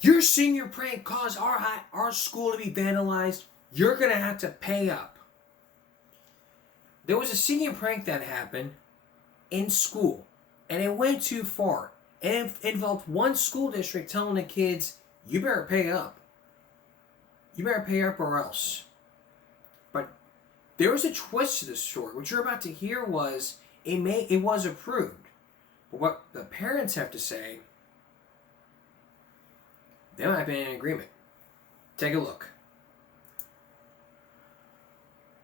Your senior prank caused our school to be vandalized. You're going to have to pay up. There was a senior prank that happened in school, and it went too far. And it involved one school district telling the kids, you better pay up. You better pay up or else. But there was a twist to this story. What you're about to hear was it was approved. But what the parents have to say, they might have been in agreement. Take a look.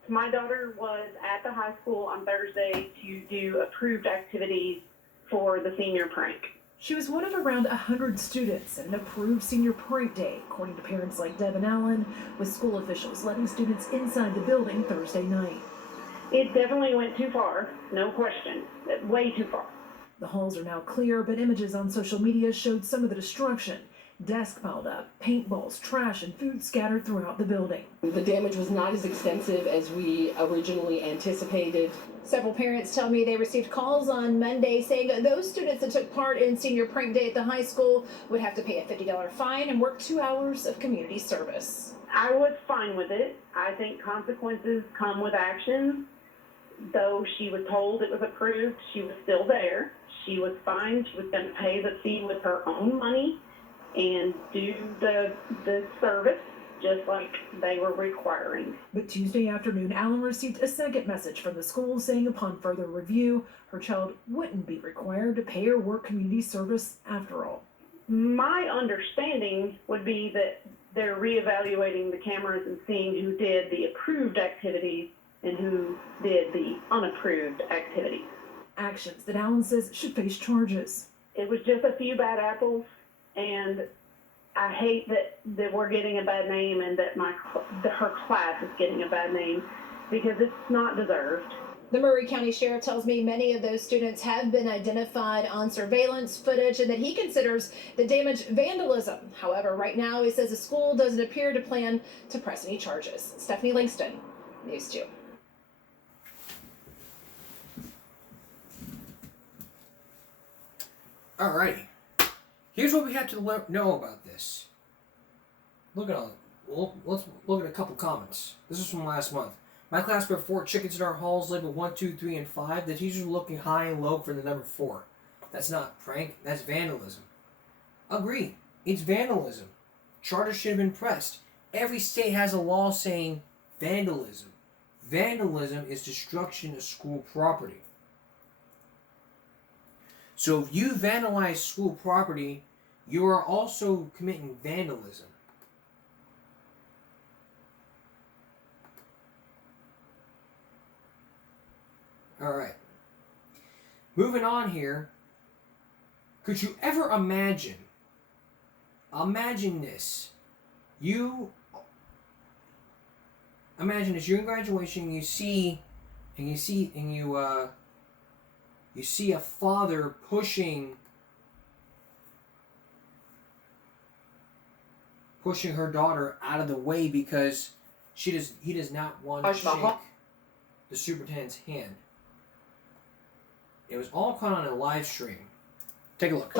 My daughter was at the high school on Thursday to do approved activities for the senior prank. She was one of around 100 students at an approved senior prank day, according to parents like Devin Allen, with school officials letting students inside the building Thursday night. It definitely went too far, no question, way too far. The halls are now clear, but images on social media showed some of the destruction. Desks piled up, paintballs, trash, and food scattered throughout the building. The damage was not as extensive as we originally anticipated. Several parents tell me they received calls on Monday saying that those students that took part in senior prank day at the high school would have to pay a $50 fine and work 2 hours of community service. I was fine with it. I think consequences come with actions. Though she was told it was approved, she was still there. She was fine. She was going to pay the fee with her own money and do the service just like they were requiring. But Tuesday afternoon, Allen received a second message from the school saying upon further review, her child wouldn't be required to pay or work community service after all. My understanding would be that they're reevaluating the cameras and seeing who did the approved activities and who did the unapproved activities. Actions that Allen says should face charges. It was just a few bad apples, and I hate that we're getting a bad name and that her class is getting a bad name because it's not deserved. The Maury County Sheriff tells me many of those students have been identified on surveillance footage and that he considers the damage vandalism. However, right now he says the school doesn't appear to plan to press any charges. Stephanie Langston, News 2. Alrighty. Here's what we have to know about this. Let's look at a couple comments. This is from last month. My class put 4 chickens in our halls labeled 1, 2, 3, and 5. The teachers were looking high and low for the number 4. That's not prank, that's vandalism. Agree. It's vandalism. Charter should have been pressed. Every state has a law saying vandalism. Vandalism is destruction of school property. So if you vandalize school property, you are also committing vandalism. Alright. Moving on here. Could you ever imagine this. Imagine this, you're in graduation and you see a father pushing her daughter out of the way because he does not want to shake the superintendent's hand. It was all caught on a live stream. Take a look.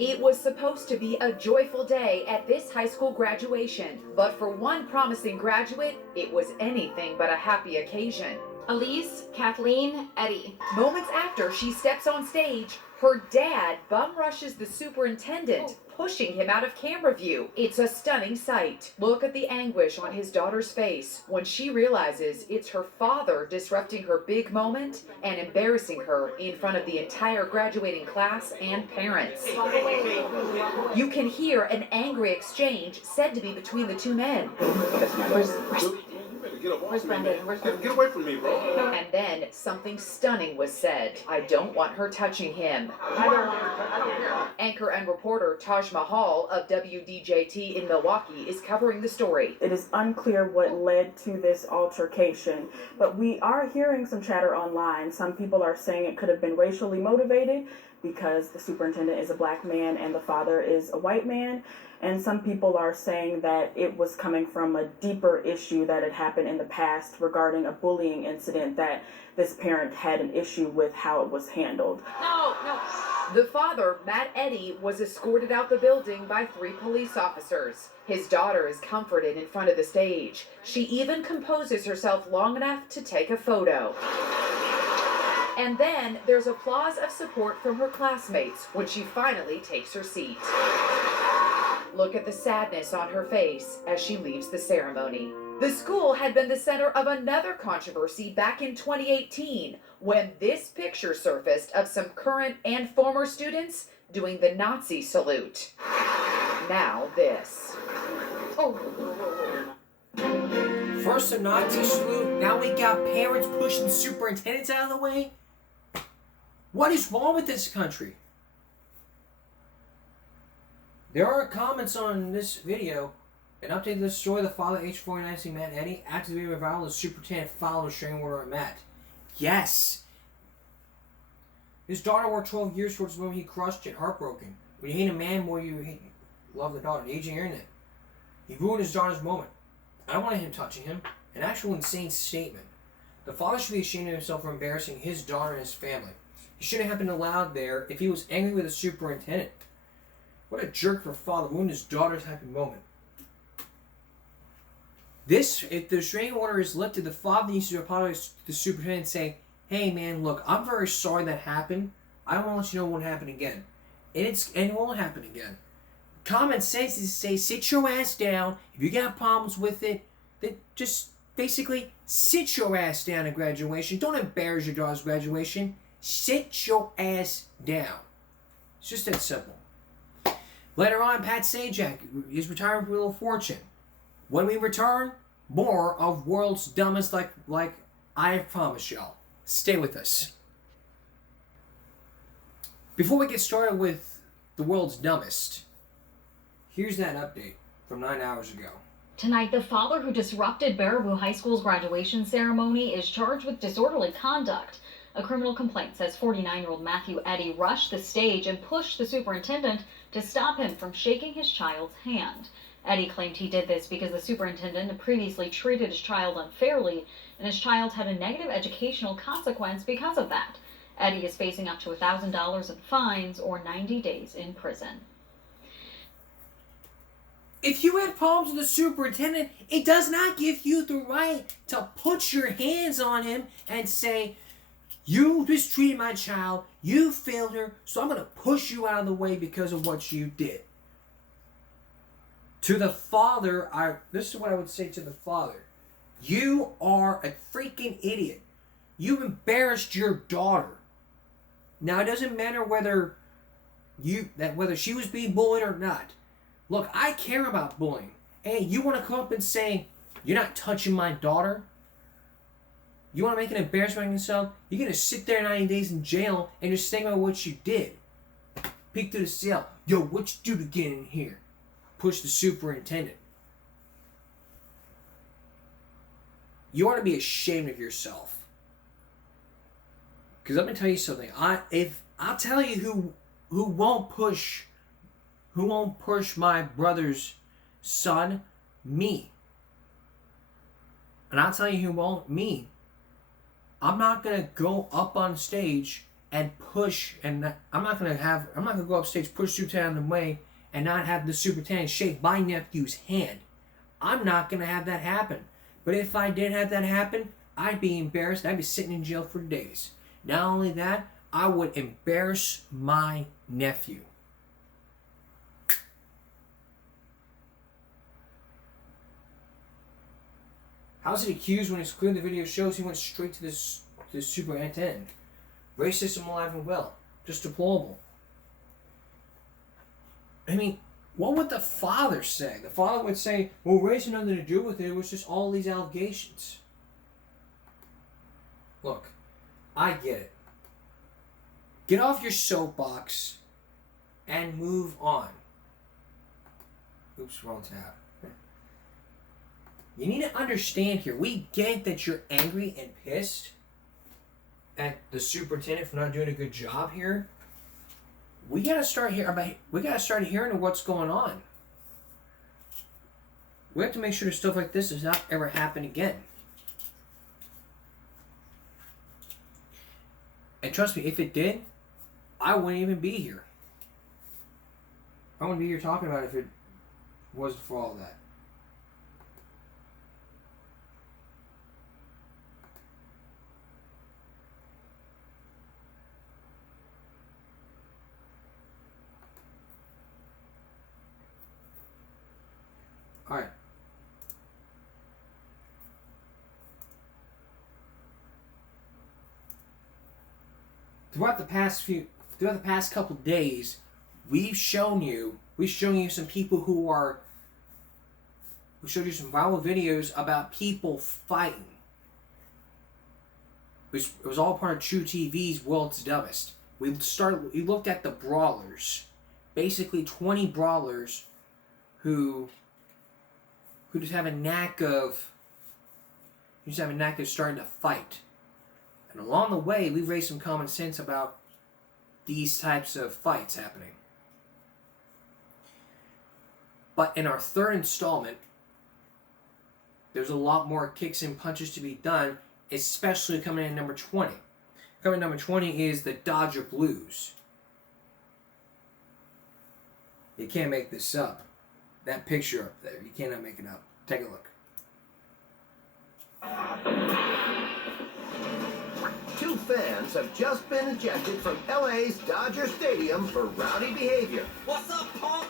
It was supposed to be a joyful day at this high school graduation, but for one promising graduate, it was anything but a happy occasion. Elise Kathleen Eddy. Moments after she steps on stage, her dad bum rushes the superintendent, pushing him out of camera view. It's a stunning sight. Look at the anguish on his daughter's face when she realizes it's her father disrupting her big moment and embarrassing her in front of the entire graduating class and parents. You can hear an angry exchange said to be between the two men. Where's Brendan? Get away from me, bro. And then something stunning was said. I don't want her touching him. Anchor and reporter Taj Mahal of WDJT in Milwaukee is covering the story. It is unclear what led to this altercation, but we are hearing some chatter online. Some people are saying it could have been racially motivated because the superintendent is a black man and the father is a white man. And some people are saying that it was coming from a deeper issue that had happened in the past regarding a bullying incident that this parent had an issue with how it was handled. No. The father, Matt Eddy, was escorted out the building by 3 police officers. His daughter is comforted in front of the stage. She even composes herself long enough to take a photo. And then there's applause of support from her classmates when she finally takes her seat. Look at the sadness on her face as she leaves the ceremony. The school had been the center of another controversy back in 2018 when this picture surfaced of some current and former students doing the Nazi salute. Now this. First a Nazi salute, now we got parents pushing superintendents out of the way? What is wrong with this country? There are comments on this video. An update to the story, the father, age 49, Matt Eddy, activated viral, the superintendent followed a restraining order on Matt. Yes. His daughter worked 12 years towards the moment he crushed it, heartbroken. When you hate a man more, you love the daughter. Aging internet. He ruined his daughter's moment. I don't want him touching him. An actual insane statement. The father should be ashamed of himself for embarrassing his daughter and his family. He shouldn't have been allowed there if he was angry with the superintendent. What a jerk for a father, ruined his daughter's happy moment. If the restraining order is lifted, the father needs to apologize to the superintendent and say, hey man, look, I'm very sorry that happened. I want to let you know it won't happen again. And it won't happen again. Common sense is to say, sit your ass down. If you got problems with it, then just basically sit your ass down at graduation. Don't embarrass your daughter's graduation. Sit your ass down. It's just that simple. Later on, Pat Sajak is retiring from Wheel of Fortune. When we return, more of World's Dumbest like I promise y'all. Stay with us. Before we get started with the World's Dumbest, here's that update from 9 hours ago. Tonight, the father who disrupted Baraboo High School's graduation ceremony is charged with disorderly conduct. A criminal complaint says 49-year-old Matthew Eddy rushed the stage and pushed the superintendent to stop him from shaking his child's hand. Eddy claimed he did this because the superintendent had previously treated his child unfairly, and his child had a negative educational consequence because of that. Eddy is facing up to $1,000 in fines or 90 days in prison. If you had problems with the superintendent, it does not give you the right to put your hands on him and say, you mistreated my child, you failed her, so I'm going to push you out of the way because of what you did. To the father, this is what I would say to the father. You are a freaking idiot. You embarrassed your daughter. Now, it doesn't matter whether she was being bullied or not. Look, I care about bullying. Hey, you want to come up and say, you're not touching my daughter? You want to make an embarrassment of yourself? You're going to sit there 90 days in jail and just think about what you did. Peek through the cell. Yo, what you do to get in here? Push the superintendent. You ought to be ashamed of yourself. Because let me tell you something. I'll tell you who won't push my brother's son, me. And I'll tell you who won't, me. I'm not gonna go up on stage and push, and I'm not gonna go up stage, push superintendent out of the way, and not have the superintendent shake my nephew's hand. I'm not gonna have that happen. But if I did have that happen, I'd be embarrassed. I'd be sitting in jail for days. Not only that, I would embarrass my nephew. How's it accused when it's clear the video shows he went straight to the superintendent? Racism alive and well. Just deplorable. I mean, what would the father say? The father would say, well, race had nothing to do with it. It was just all these allegations. Look, I get it. Get off your soapbox and move on. Oops, wrong tab. You need to understand here. We get that you're angry and pissed at the superintendent for not doing a good job here. We gotta start hearing what's going on. We have to make sure that stuff like this does not ever happen again. And trust me, if it did, I wouldn't even be here. I wouldn't be here talking about it if it wasn't for all that. All right. Throughout the past couple days, we've shown you some people we showed you some viral videos about people fighting. It was all part of True TV's World's Dumbest. We looked at the brawlers, basically 20 brawlers who just have a knack of starting to fight. And along the way, we've raised some common sense about these types of fights happening. But in our third installment, there's a lot more kicks and punches to be done, especially coming in number 20. Coming in number 20 is the Dodger Blues. You can't make this up. That picture up there, you cannot make it up. Take a look. Two fans have just been ejected from LA's Dodger Stadium for rowdy behavior. What's up, punk?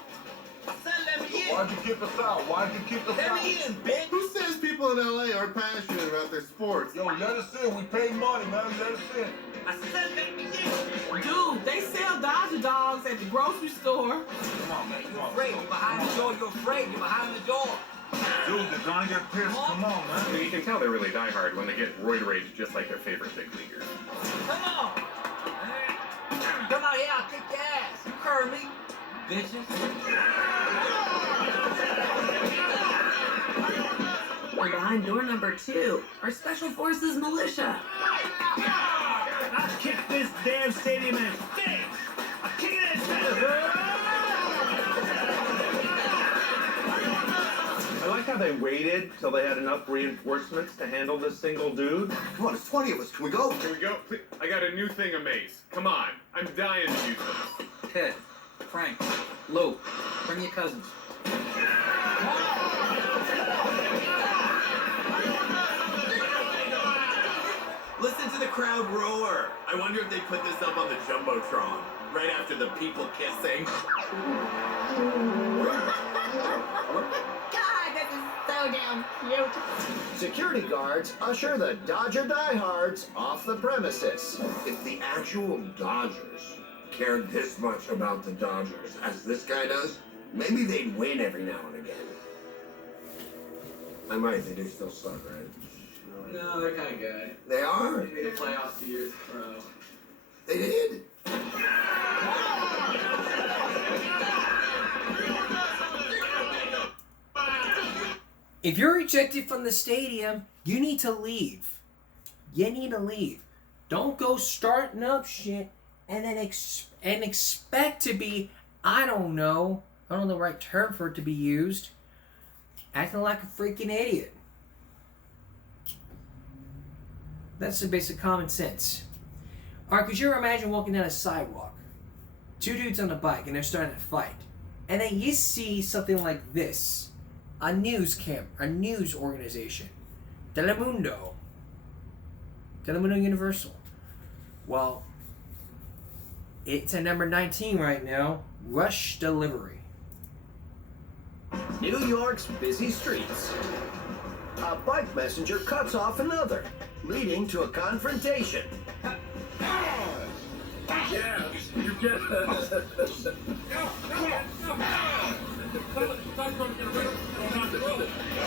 I said let me in. Why'd you kick us out? Why'd you kick us out? Let me in, bitch. Who says people in LA aren't passionate about their sports? Yo, let us in. We pay money, man. Let us in. I said let me in. Dude, they sell Dodger dogs at the grocery store. Come on, man. You're afraid. You're behind the door. You're afraid. You're behind the door. Dude, they're gonna get pissed. Come on, man. You can tell they're really diehard when they get roid rage just like their favorite big leaguers. Come on. Come out here. I'll kick your ass. You heard me, bitches. We're behind door number 2. Our Special Forces militia. I'll kick this damn stadium in its face. I'll kick it in its face. I like how they waited till they had enough reinforcements to handle this single dude. Come on, there's 20 of us. Can we go? Here we go. Please. I got a new thing of mace. Come on. I'm dying to use them. Ted, Frank, Lou, bring your cousins. Listen to the crowd roar. I wonder if they put this up on the Jumbotron right after the people kissing. God, this is so damn cute. Security guards usher the Dodger diehards off the premises. If the actual Dodgers cared this much about the Dodgers as this guy does, maybe they'd win every now and again. I might. They do still suck, right? No, they're kind of good. They are? They made the playoffs 2 years in a row. They did? If you're ejected from the stadium, you need to leave. You need to leave. Don't go starting up shit and then expect to be, I don't know the right term for it to be used, acting like a freaking idiot. That's the basic common sense. Alright, could you imagine walking down a sidewalk, 2 dudes on a bike, and they're starting to fight, and then you see something like this, a news organization, Telemundo Universal. Well, it's at number 19 right now, Rush Delivery. New York's busy streets. A bike messenger cuts off another, leading to a confrontation. Yeah, you get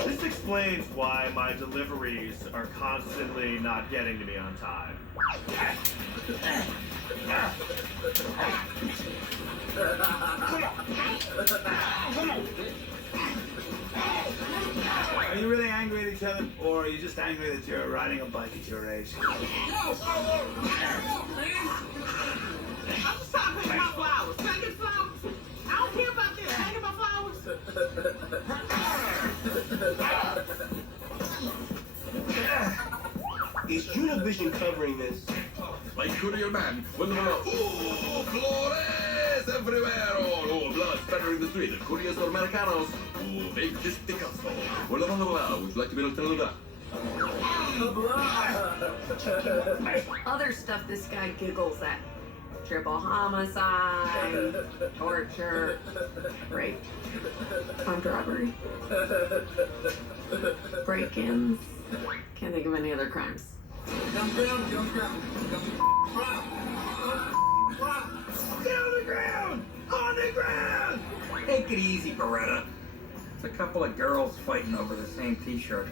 This explains why my deliveries are constantly not getting to me on time. Are you really angry at each other, or are you just angry that you're riding a bike at your age? I'm just trying to pick my flowers. Can I get flowers? I don't care about this. Can I get my flowers? Is Univision covering this? my courier man. Oh, flores everywhere. Oh, blood spattering the street. Couriers or Americanos. Oh, make this Picasso. Would you like to be able to tell that? Other stuff this guy giggles at. Triple homicide, torture, rape, armed robbery, break-ins. Can't think of any other crimes. Get on the ground! On the ground! Take it easy, Beretta. It's a couple of girls fighting over the same t-shirt.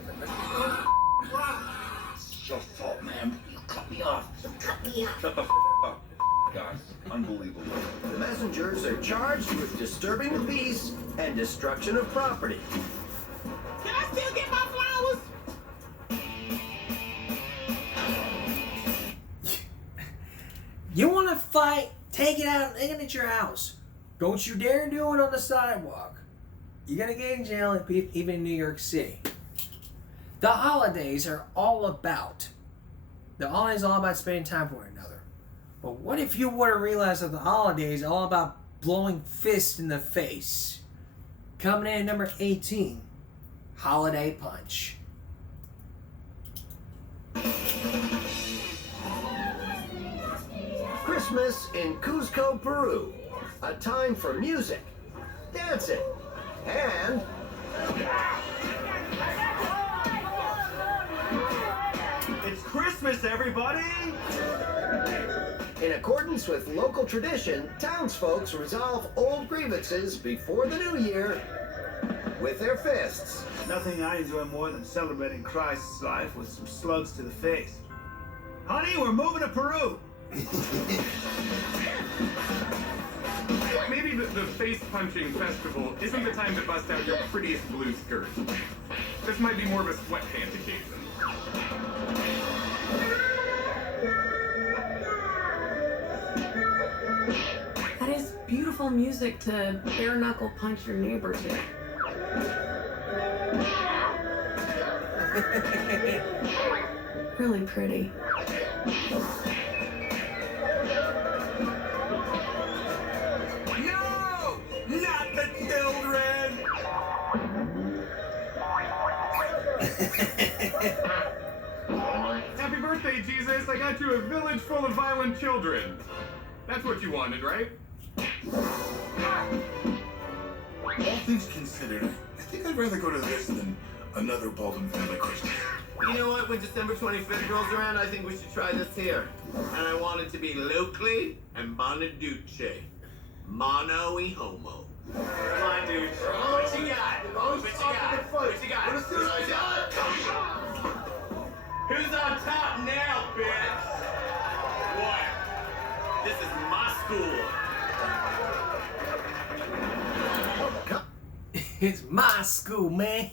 It's your fault, man. You cut me off. You cut me off. Shut the up. Guys, unbelievable. The messengers are charged with disturbing the peace and destruction of property. Can I still get my flowers? You want to fight? Take it out at your house. Don't you dare do it on the sidewalk. You're going to get in jail, even in New York City. The holidays are all about spending time with one another. But what if you were to realize that the holidays are all about blowing fists in the face? Coming in at number 18, Holiday Punch. Christmas in Cuzco, Peru. A time for music, dancing, and It's Christmas, everybody! in accordance with local tradition, townsfolk resolve old grievances before the new year with their fists. Nothing I enjoy more than celebrating Christ's life with some slugs to the face. Honey, we're moving to Peru! Maybe the face-punching festival isn't the time to bust out your prettiest blue skirt. This might be more of a sweatpants occasion. That is beautiful music to bare knuckle punch your neighbor to. Really pretty. No! Not the children! Happy birthday, Jesus! I got you a village full of violent children. That's what you wanted, right? All things considered, I think I'd rather go to this than another Baldwin family Christmas. You know what? When December 25th rolls around, I think we should try this here. And I want it to be locally and Bonaduce. Mono y homo. Come on, dude. What you got? What you got? What you got? What you got? Who's on top now, bitch? What? This is my school. It's my school, man.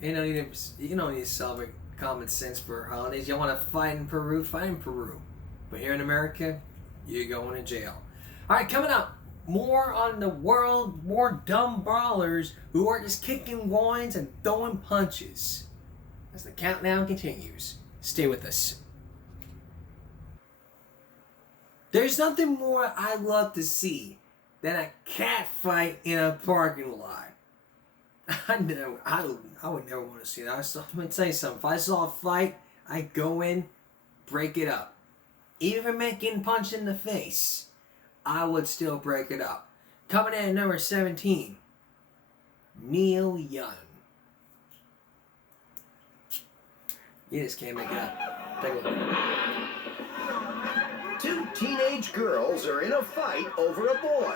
You don't need to celebrate common sense for holidays. You want to fight in Peru? Fight in Peru. But here in America, you're going to jail. All right, coming up, more on the world, more dumb brawlers who are just kicking loins and throwing punches. As the countdown continues, stay with us. There's nothing more I love to see than a cat fight in a parking lot. I would never want to see that. Let me tell you something. If I saw a fight, I'd go in, break it up. Even getting punched in the face, I would still break it up. Coming in at number 17, Neil Young. You just can't make it up. Take a look. Two teenage girls are in a fight over a boy.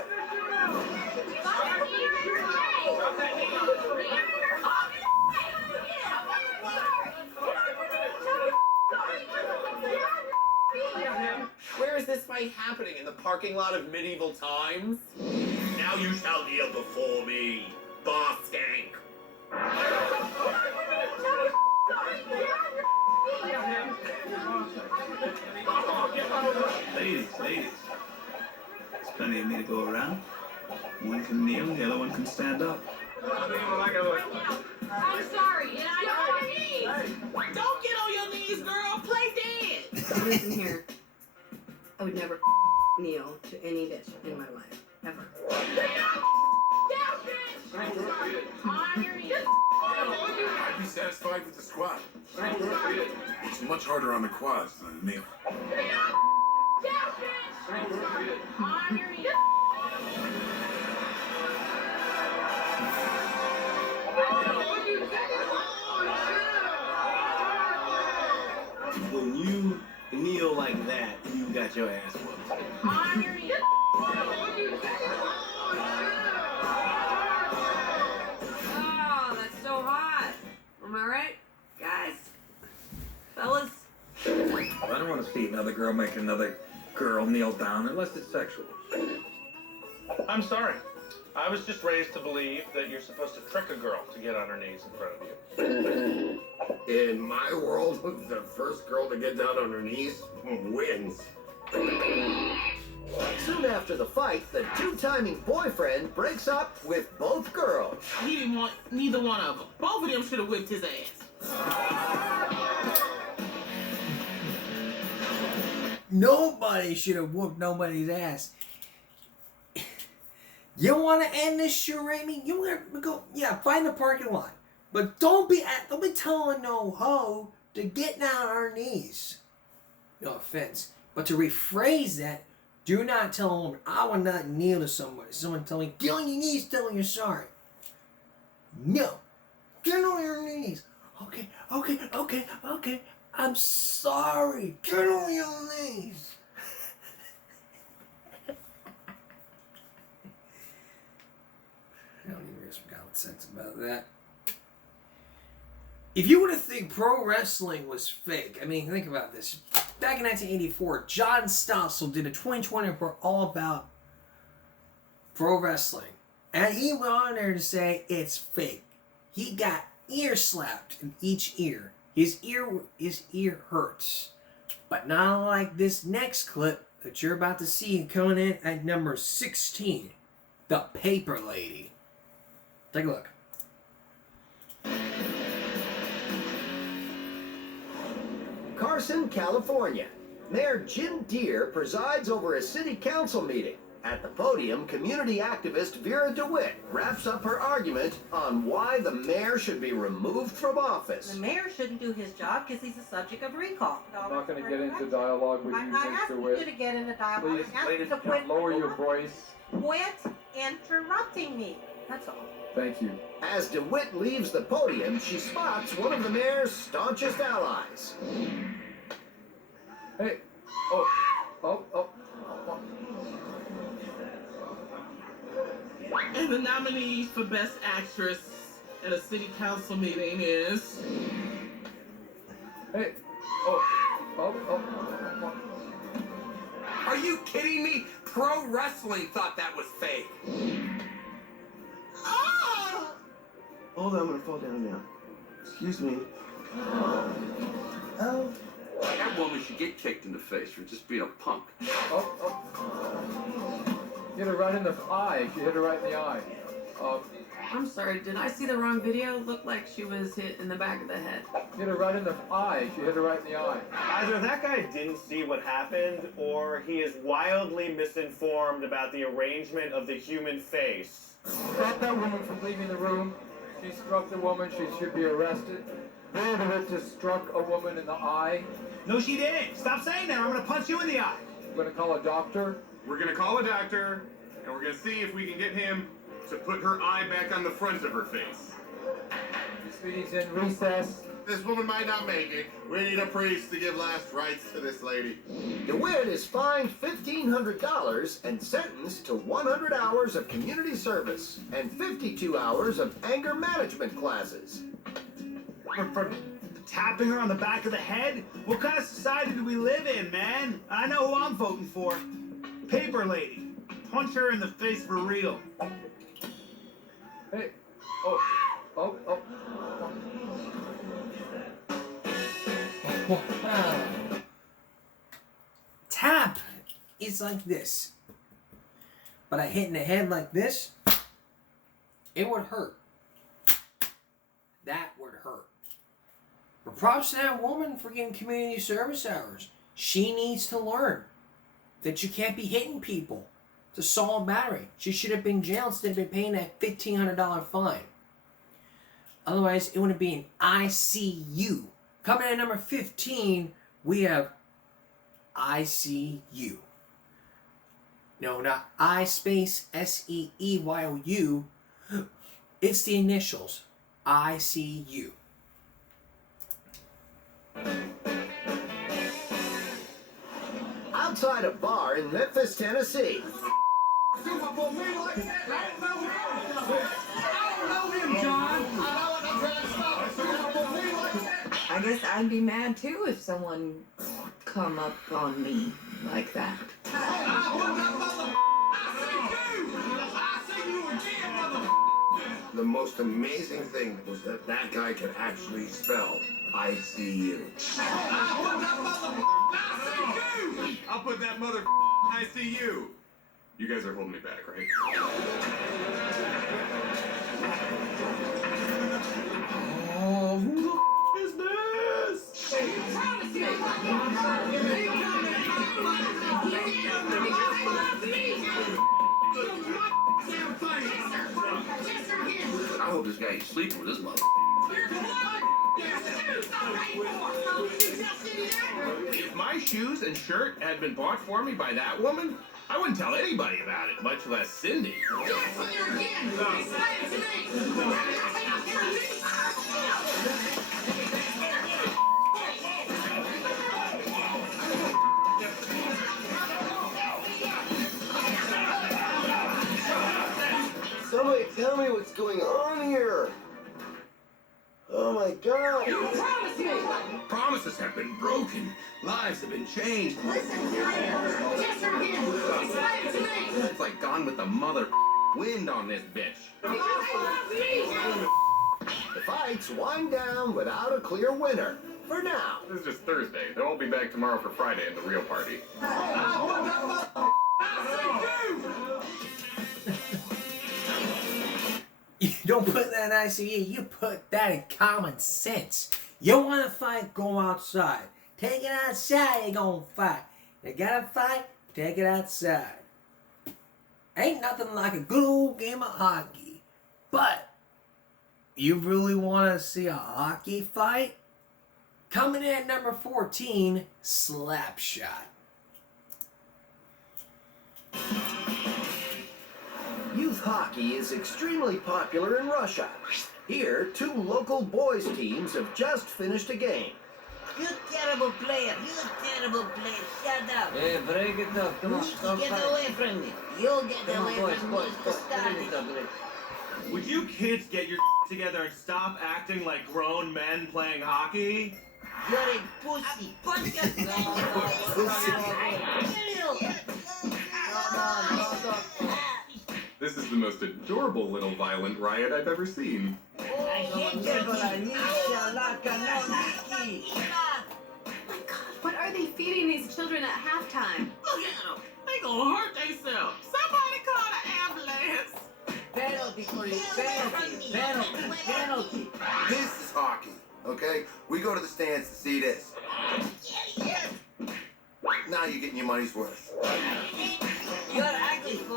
Where is this fight happening? In the parking lot of medieval times? Now you shall kneel before me, boss skank. Ladies, there's plenty of me to go around. One can kneel, the other one can stand up. I'm sorry, and I don't need. Don't get on your knees, girl. Play dead. Listen here. I would never kneel to any bitch in my life, ever. I'd be satisfied with the squat. It's much harder on the quads than a kneel. When you kneel like that, you got your ass whooped. Oh, that's so hot. Am I right, guys? Fellas? I don't want to see another girl make another girl kneel down unless it's sexual. I'm sorry. I was just raised to believe that you're supposed to trick a girl to get on her knees in front of you. In my world, the first girl to get down on her knees wins. Soon after the fight, the two-timing boyfriend breaks up with both girls. He didn't want neither one of them. Both of them should have whipped his ass. Nobody should have whooped nobody's ass. You want to end this charade? You want to go? Yeah, find the parking lot, but don't be telling no hoe to get down on her knees. No offense, but to rephrase that, do not tell a woman, I will not kneel to someone. Someone tell me, get on your knees, tell them you're sorry. No, get on your knees. Okay. I'm sorry. Get on your knees. I don't even get some common sense about that. If you were to think pro wrestling was fake, I mean, think about this. Back in 1984, John Stossel did a 2020 report all about pro wrestling. And he went on there to say it's fake. He got ear slapped in each ear. His ear hurts. But not like this next clip that you're about to see coming in at number 16. The Paper Lady. Take a look. Carson, California. Mayor Jim Deere presides over a city council meeting. At the podium, community activist Vera DeWitt wraps up her argument on why the mayor should be removed from office. The mayor shouldn't do his job because he's a subject of recall. I'm not going to get into dialogue with you, I asked Mr. you Witt. to get into dialogue. Please, I asked you ladies, to quit. lower your voice. Quit interrupting me. That's all. Thank you. As DeWitt leaves the podium, she spots one of the mayor's staunchest allies. Hey. Oh. And the nominees for Best Actress at a city council meeting is... Hey. Oh. Are you kidding me? Pro wrestling thought that was fake. Hold on, I'm gonna fall down now. Excuse me. Oh. That woman should get kicked in the face for just being a punk. Oh. Hit her right in the eye. She hit her right in the eye. I'm sorry, did I see the wrong video? Looked like she was hit in the back of the head. Hit her right in the eye. She hit her right in the eye. Either that guy didn't see what happened, or he is wildly misinformed about the arrangement of the human face. Stop that woman from leaving the room. She struck the woman. She should be arrested. Vera DeWitt just struck a woman in the eye. No, she didn't. Stop saying that. I'm going to punch you in the eye. We're going to call a doctor. We're going to call a doctor, and we're going to see if we can get him to put her eye back on the front of her face. This meeting's in recess. This woman might not make it. We need a priest to give last rites to this lady. DeWitt is fined $1,500 and sentenced to 100 hours of community service and 52 hours of anger management classes. For tapping her on the back of the head? What kind of society do we live in, man? I know who I'm voting for. Paper Lady. Punch her in the face for real. Hey. Oh. Tap is like this. But I hit in the head like this, it would hurt. That would hurt. But props to that woman for getting community service hours. She needs to learn. that you can't be hitting people. It's assault and battery. She should have been jailed instead of been paying that $1,500 fine. Otherwise, it wouldn't be an ICU. Coming in at number 15, we have ICU. No, not I space SEEYOU. It's the initials. ICU. Outside a bar in Memphis, Tennessee. I guess I'd be mad too if someone come up on me like that. The most amazing thing was that that guy could actually spell ICU. I'll put that mother ICU. You guys are holding me back, right? Oh, who the is this? I hope this guy ain't sleeping with this mother. If my shoes and shirt had been bought for me by that woman, I wouldn't tell anybody about it, much less Cindy. Somebody tell me what's going on here. Oh my God. You promised me! Promises have been broken. Lives have been changed. Listen, yes, sir, again. Explain it to me. It's like Gone with the mother wind on this bitch. The fights wind down without a clear winner. For now. This is just Thursday. They'll all be back tomorrow for Friday and the real party. You don't put that in ICU, you put that in common sense. You want to fight, go outside. Take it outside, you're going to fight. You got to fight, take it outside. Ain't nothing like a good old game of hockey. But, you really want to see a hockey fight? Coming in at number 14, Slapshot. Youth hockey is extremely popular in Russia. Here, two local boys teams have just finished a game. You terrible player. You terrible player. Shut up. Hey, break it up. Come on, stop Get fighting. away from me. You get Come away on, boys, from boys, me. boys. Stop Break it. it up, break. Would you kids get your together and stop acting like grown men playing hockey? You're a pussy. Punch your This is the most adorable little violent riot I've ever seen. I hate your What are they feeding these children at halftime? Look at them. They gonna hurt themselves. Somebody call an ambulance. Penalty for you. Penalty. Penalty. Penalty. This is hockey, okay? We go to the stands to see this. Now you're getting your money's worth. You're ugly for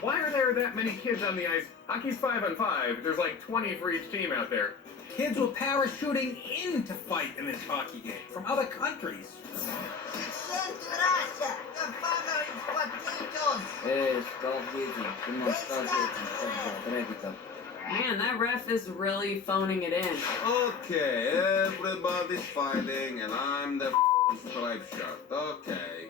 Why are there that many kids on the ice? Hockey's 5-on-5. There's like 20 for each team out there. Kids were parachuting in to fight in this hockey game from other countries. Send to Russia. The father is potatoes. Hey, stop hitting. Come on, stop hitting. Stop, break it up. Man, that ref is really phoning it in. Okay, everybody's fighting, and I'm the stripe shot. Okay.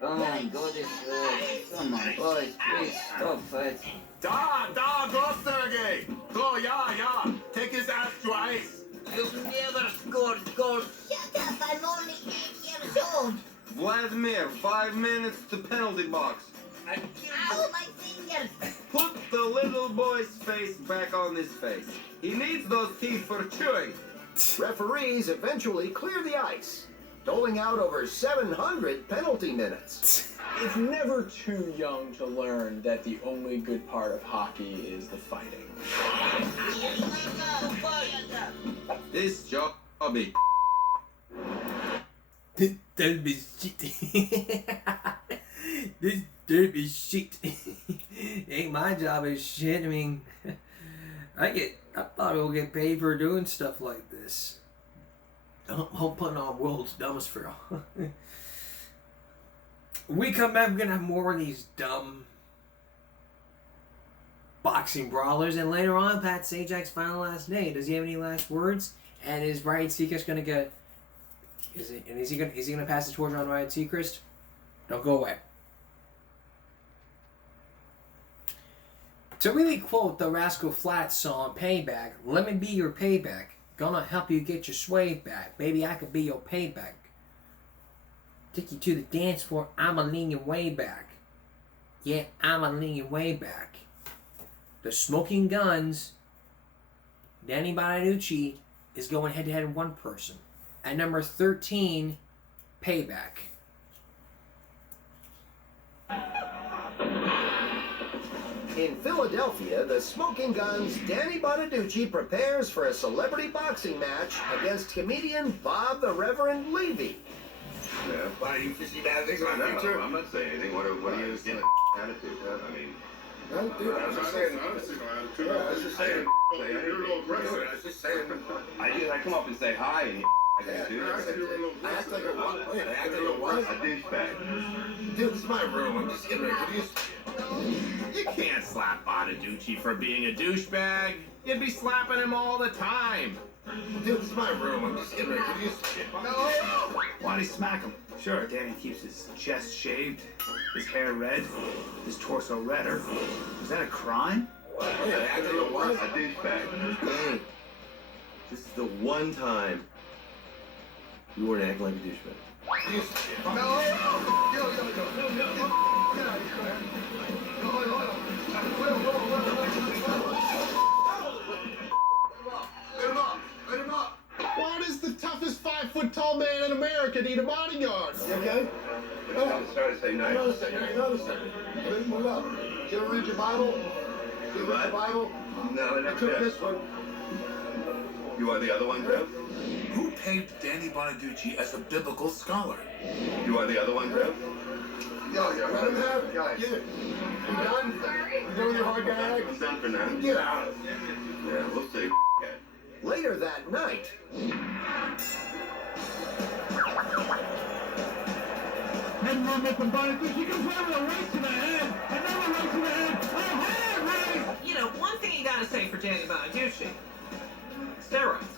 Come on, go this way. Come on, boys, please stop fighting. Go, Sergey! Go, yeah. Take his ass to ice. You've never scored goals. Shut up. I'm only 8 years old. Vladimir, 5 minutes to penalty box. Ow, my fingers. Put the little boy's face back on his face. He needs those teeth for chewing. Referees eventually clear the ice, doling out over 700 penalty minutes. It's never too young to learn that the only good part of hockey is the fighting. This job is This derby shit. This derby shit. Ain't my job is shit. I mean, I probably will get paid for doing stuff like this. I'm putting on world's dumbest Pharaoh. When we come back, we're gonna have more of these dumb boxing brawlers, and later on, Pat Sajak's final last day. Does he have any last words? And is Ryan Seacrest gonna get? Is he gonna pass the torch on Ryan Seacrest? Don't go away. To really quote the Rascal Flatts song "Payback," let me be your payback. Gonna help you get your sway back. Baby, I could be your payback. Take you to the dance floor, I'ma lean you way back. Yeah, I'ma lean you way back. The Smoking Guns, Danny Bonaducci, is going head-to-head with one person. At number 13, Payback. In Philadelphia, the Smoking Guns' Danny Bonaducci prepares for a celebrity boxing match against comedian Bob the Reverend Levy. Yeah. Why are you fishing bad things about my future? I'm not saying anything. What are you getting attitude? I mean... No, dude, I was just saying. I was just saying. You're a little aggressive. I was just saying. I come up and say hi and I act like a what? Wait, I act like a what? A douchebag. Dude, this is my room. I'm just getting ready. You can't slap Bonaducci for being a douchebag. You'd be slapping him all the time. Dude, this is my room. I'm just getting ready. Why'd he smack him? Sure, Danny keeps his chest shaved, his hair red, his torso redder. Is that a crime? Hey, I act like a what? A douchebag. Danny, this is the one time you weren't acting like a douchebag. Why does the toughest 5-foot-tall man in America need a bodyguard? You okay? I'm sorry to say no. Another second. Move up. Did you ever read your Bible? Did you read the Bible? No, I never I took did. this one. You want the other one, Graham? Who pegged Danny Bonaducci as a biblical scholar? You want the other one, Graham? Yeah, let him have it. Give it. You done? You done with your hard bag? I'm done for now. Get out. Yeah, we'll see. Later that night, Headline up and Bonaducci goes over a race to the head. Another race to the head. A head race. You know, one thing you gotta say for Danny Bonaducci. Steroids.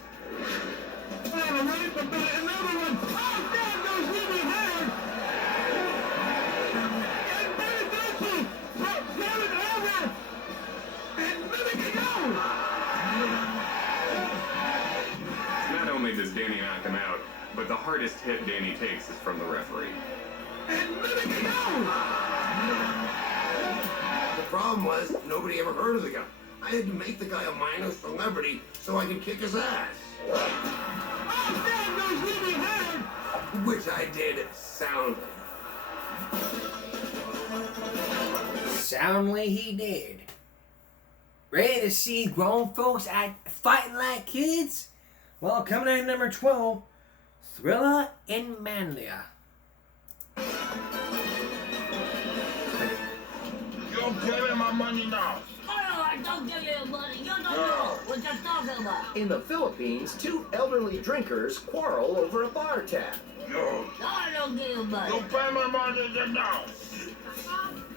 And a race to the another one. Oh, down goes Levy Howard. And Bonaducci puts David over. And Levy can go. Not only does Danny knock him out, but the hardest hit Danny takes is from the referee. The problem was, nobody ever heard of the guy. I had to make the guy a minor celebrity so I could kick his ass. Which I did soundly. Soundly he did. Ready to see grown folks act fighting like kids? Well, coming in at number 12, Thriller in Manlia. You're giving my money now. Oh, I don't give you money. You don't know what you're talking about. in the Philippines, two elderly drinkers quarrel over a bar tab. Yo, I don't give you money. you pay my money now.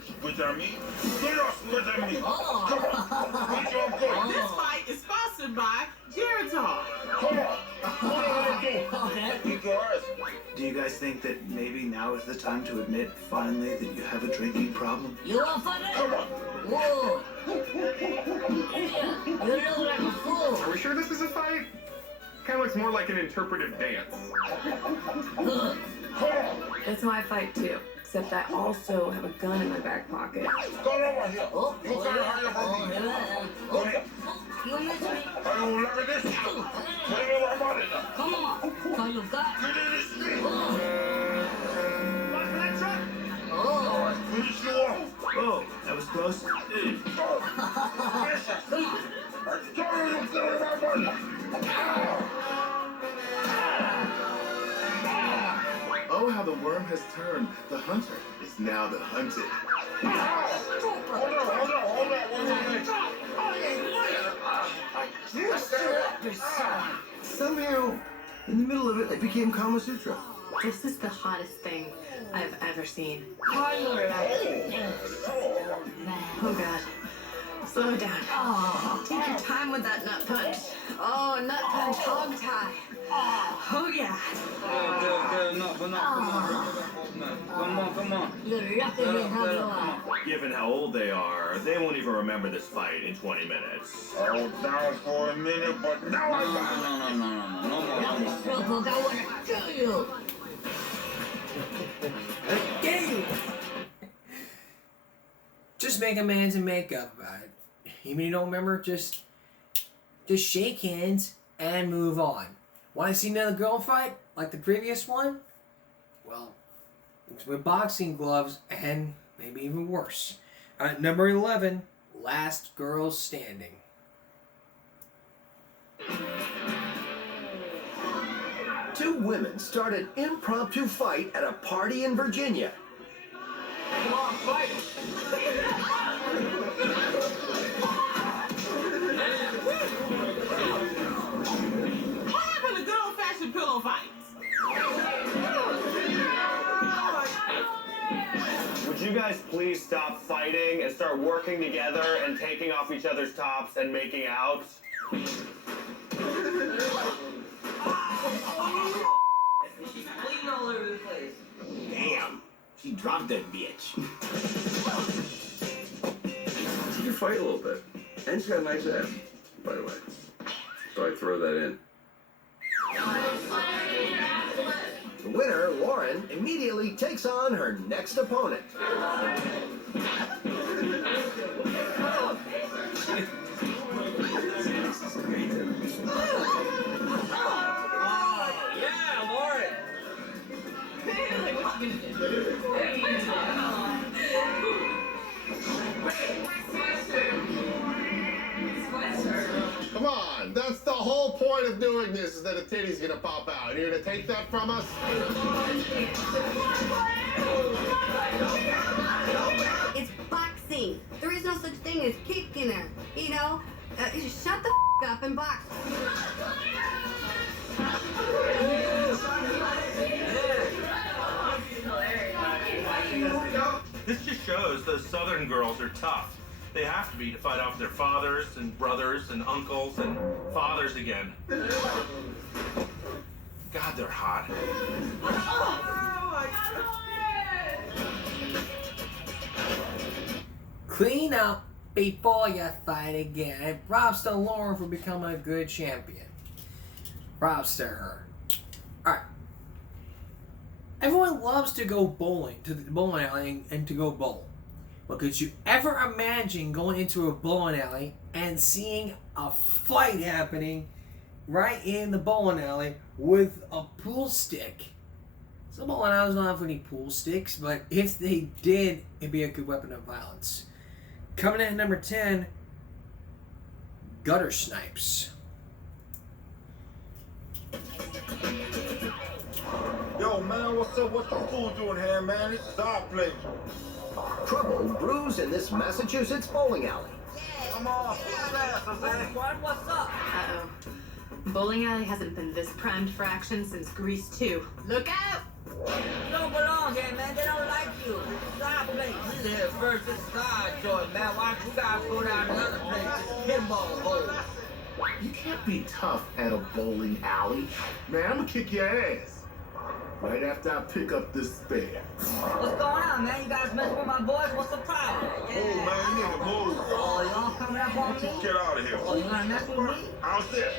Spit at me? You don't spit at me. Oh. Come on. Put your gun. This fight is sponsored by Geritol. Come on. What are you gonna do? Eat your ass. Do you guys think that maybe now is the time to admit finally that you have a drinking problem? You want funny? Come on. Whoa. Yeah, you look like a fool. Are we sure this is a fight? Kind of looks more like an interpretive dance. That's my fight too. Except I also have a gun in my back pocket. Go over here. Oh, You can't hide from me. Go here. You miss me? Are you loving this? Put me my money now. Come on. So you got. Get in the street. Oh. Finish you off. Oh, that was close. Go. Listen. I told you to get my money. time has turned. The hunter is now the hunted. Somehow, in the middle of it, I became Kama Sutra. This is the hottest thing I've ever seen. Oh God. Slow down. Take your time with that nut punch. Oh, nut punch hog tie. Oh yeah. Come on. Given how old they are, they won't even remember this fight in 20 minutes. I was down for a minute, but now I'm back. No more. I wanna kill you. Again. Just make amends and make up about it. Even if you don't remember, just shake hands and move on. Want to see another girl fight like the previous one? Well, it's with boxing gloves and maybe even worse. At number 11, Last Girl Standing. Two women start an impromptu fight at a party in Virginia. Come on, fight! What happened to good old-fashioned pillow fights? Would you guys please stop fighting and start working together and taking off each other's tops and making out? She's bleeding all over the place. Damn, she dropped that bitch. She can fight a little bit. And she's got a nice ass, by the way. So I throw that in. The winner, Lauren, immediately takes on her next opponent. Yeah, Lauren! Come on, that's the whole point of doing this, is that a titty's gonna pop out. And you're gonna take that from us? It's boxing. There is no such thing as kicking her. You know, shut the up and box. This just shows those Southern girls are tough. They have to be to fight off their fathers and brothers and uncles and fathers again. God, they're hot. Clean up before you fight again. And props to Lauren for becoming a good champion. Props to her. Alright. Everyone loves to go bowling, to the bowling alley and to go bowl. But could you ever imagine going into a bowling alley and seeing a fight happening right in the bowling alley with a pool stick? Some bowling alleys don't have any pool sticks, but if they did, it'd be a good weapon of violence. Coming in at number 10, Gutter Snipes. Yo, man, what's up? What the fool doing here, man? This is our place. Trouble brews in this Massachusetts bowling alley. Come on, what's up? Uh-oh. Bowling alley hasn't been this primed for action since Grease 2. Look out! You don't belong here, man. They don't like you. This is our place. This is here first. This is our joint, man. Why don't you guys go down another place? Pinball bowl. You can't be tough at a bowling alley. Man, I'm gonna kick your ass. Right after I pick up this spare. What's going on, man? You guys messing with my boys? What's the problem? Oh, man, you need to move. Oh, y'all coming up on me? Get out of here. Oh, you gonna mess with me? How's this?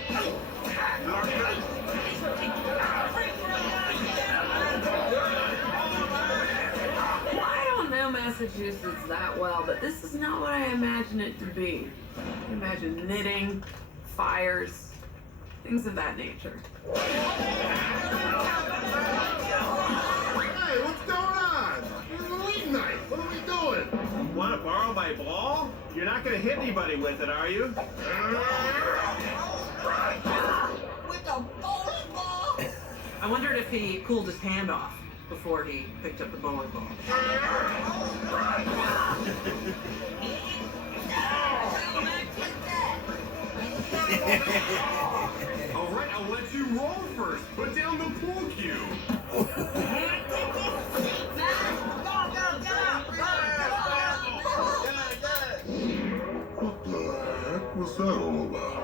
I don't know Massachusetts that well, but this is not what I imagine it to be. I imagine knitting, fires, things of that nature. Hey, what's going on? This is a weeknight. What are we doing? Want to borrow my ball? You're not going to hit anybody with it, are you? With the bowling ball? I wondered if he cooled his hand off. before he picked up the bowling ball. Alright, I'll let you roll first. Put down the pool cue. What the heck was that all about?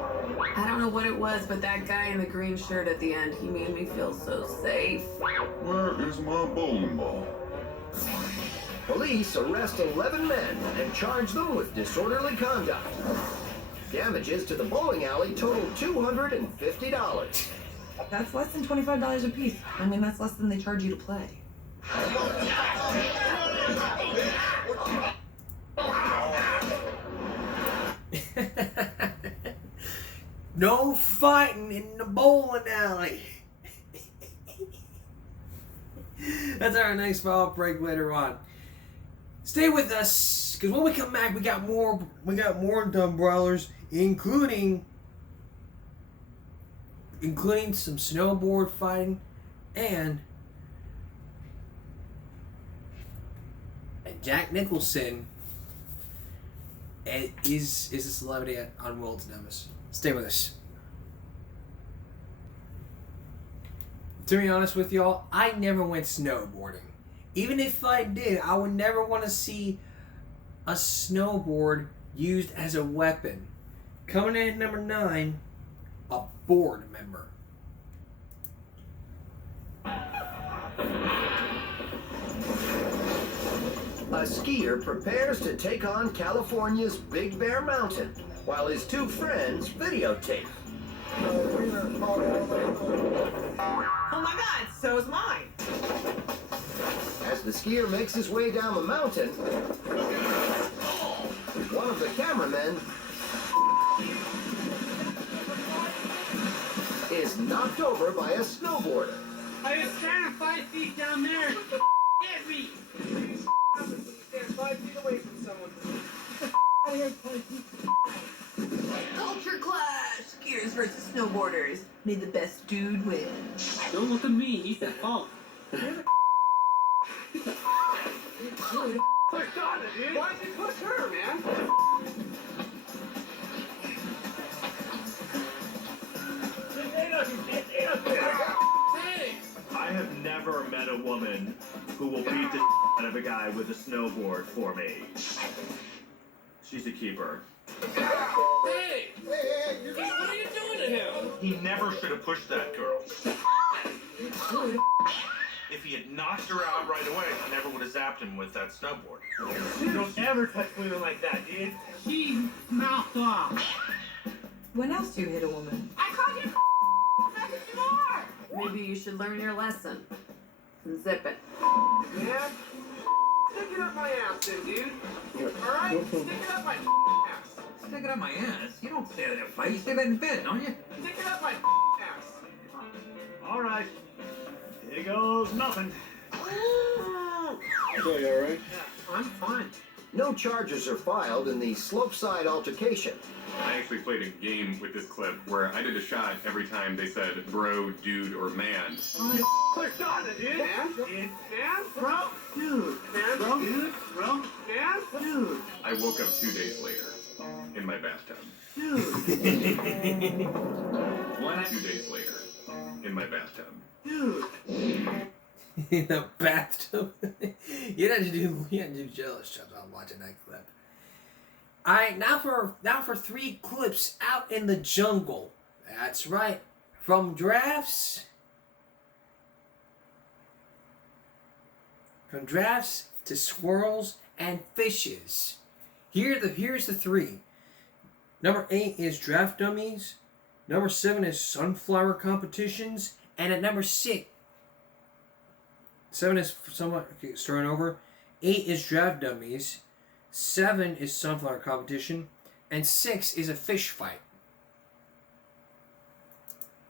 I don't know what it was, but that guy in the green shirt at the end, he made me feel so safe. Where is my bowling ball? Police arrest 11 men and charge them with disorderly conduct. Damages to the bowling alley total $250. That's less than $25 a piece. I mean, that's less than they charge you to play. No fighting in the bowling alley. That's our next follow-up break later on. Stay with us, because when we come back, we got more dumb brawlers, including some snowboard fighting and Jack Nicholson is a celebrity on World's Dumbest. Stay with us. To be honest with y'all, I never went snowboarding. Even if I did, I would never want to see a snowboard used as a weapon. Coming in at number 9, a board member. A skier prepares to take on California's Big Bear Mountain while his two friends videotape. Oh my God, so's mine. As the skier makes his way down the mountain, one of the cameramen is knocked over by a snowboarder. I was standing 5 feet down there. Get me! Stand 5 feet away from someone. Culture clash! Skiers versus snowboarders. May the best dude win. Don't look at me, he's the fault. Push Donna, dude! Why'd you push her, man? I have never met a woman who will beat the out of a guy with a snowboard for me. She's a keeper. Hey! What are you doing to him? He never should have pushed that girl. If he had knocked her out right away, I never would have zapped him with that snowboard. Don't ever touch women like that, dude. She mouthed off. When else do you hit a woman? I called you more. Maybe you should learn your lesson. And zip it. Yeah? Stick it up my ass then, dude. Alright? Stick it up my ass. Stick it up my ass. You don't say that in a fight. You say that in bed, don't you? Stick it up my ass. Alright. Here goes nothing. So you alright? Yeah, I'm fine. No charges are filed in the slopeside altercation. I actually played a game with this clip where I did a shot every time they said bro, dude, or man. Push Donna, dude. Man, bro, dude. Man, bro, dude, bro, man, dude. I woke up 2 days later in my bathtub. Dude. 2 days later in my bathtub. Dude. In the bathtub. you had to do jealous shots while watching that clip. Alright, now for 3 clips out in the jungle. That's right. From drafts to squirrels and fishes. Here's the 3. Number 8 is draft dummies. Number 7 is sunflower competitions. And at number 6, 7 is somewhat starting over. 8 is draft dummies. 7 is sunflower competition. And 6 is a fish fight.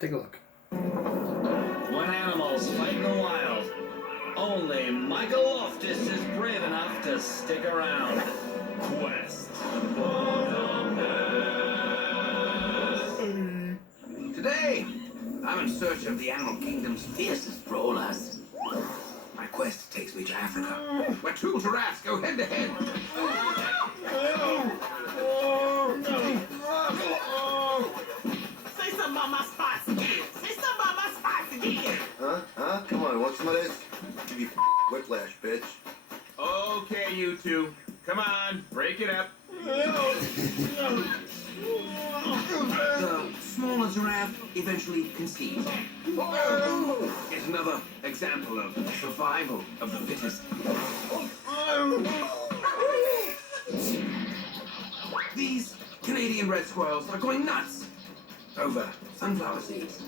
Take a look. When animals fight in the wild, only Michael Loftus is brave enough to stick around. Quest. Today, I'm in search of the animal kingdom's fiercest brawlers. My Africa, where two giraffes go head to head. Say something about my spots again. Say something about my spots again. Huh? Come on, want some of this? Give you whiplash, bitch. Okay, you two. Come on, break it up. The smaller giraffe eventually conceived. It's another example of survival of the fittest. These Canadian red squirrels are going nuts over sunflower seeds.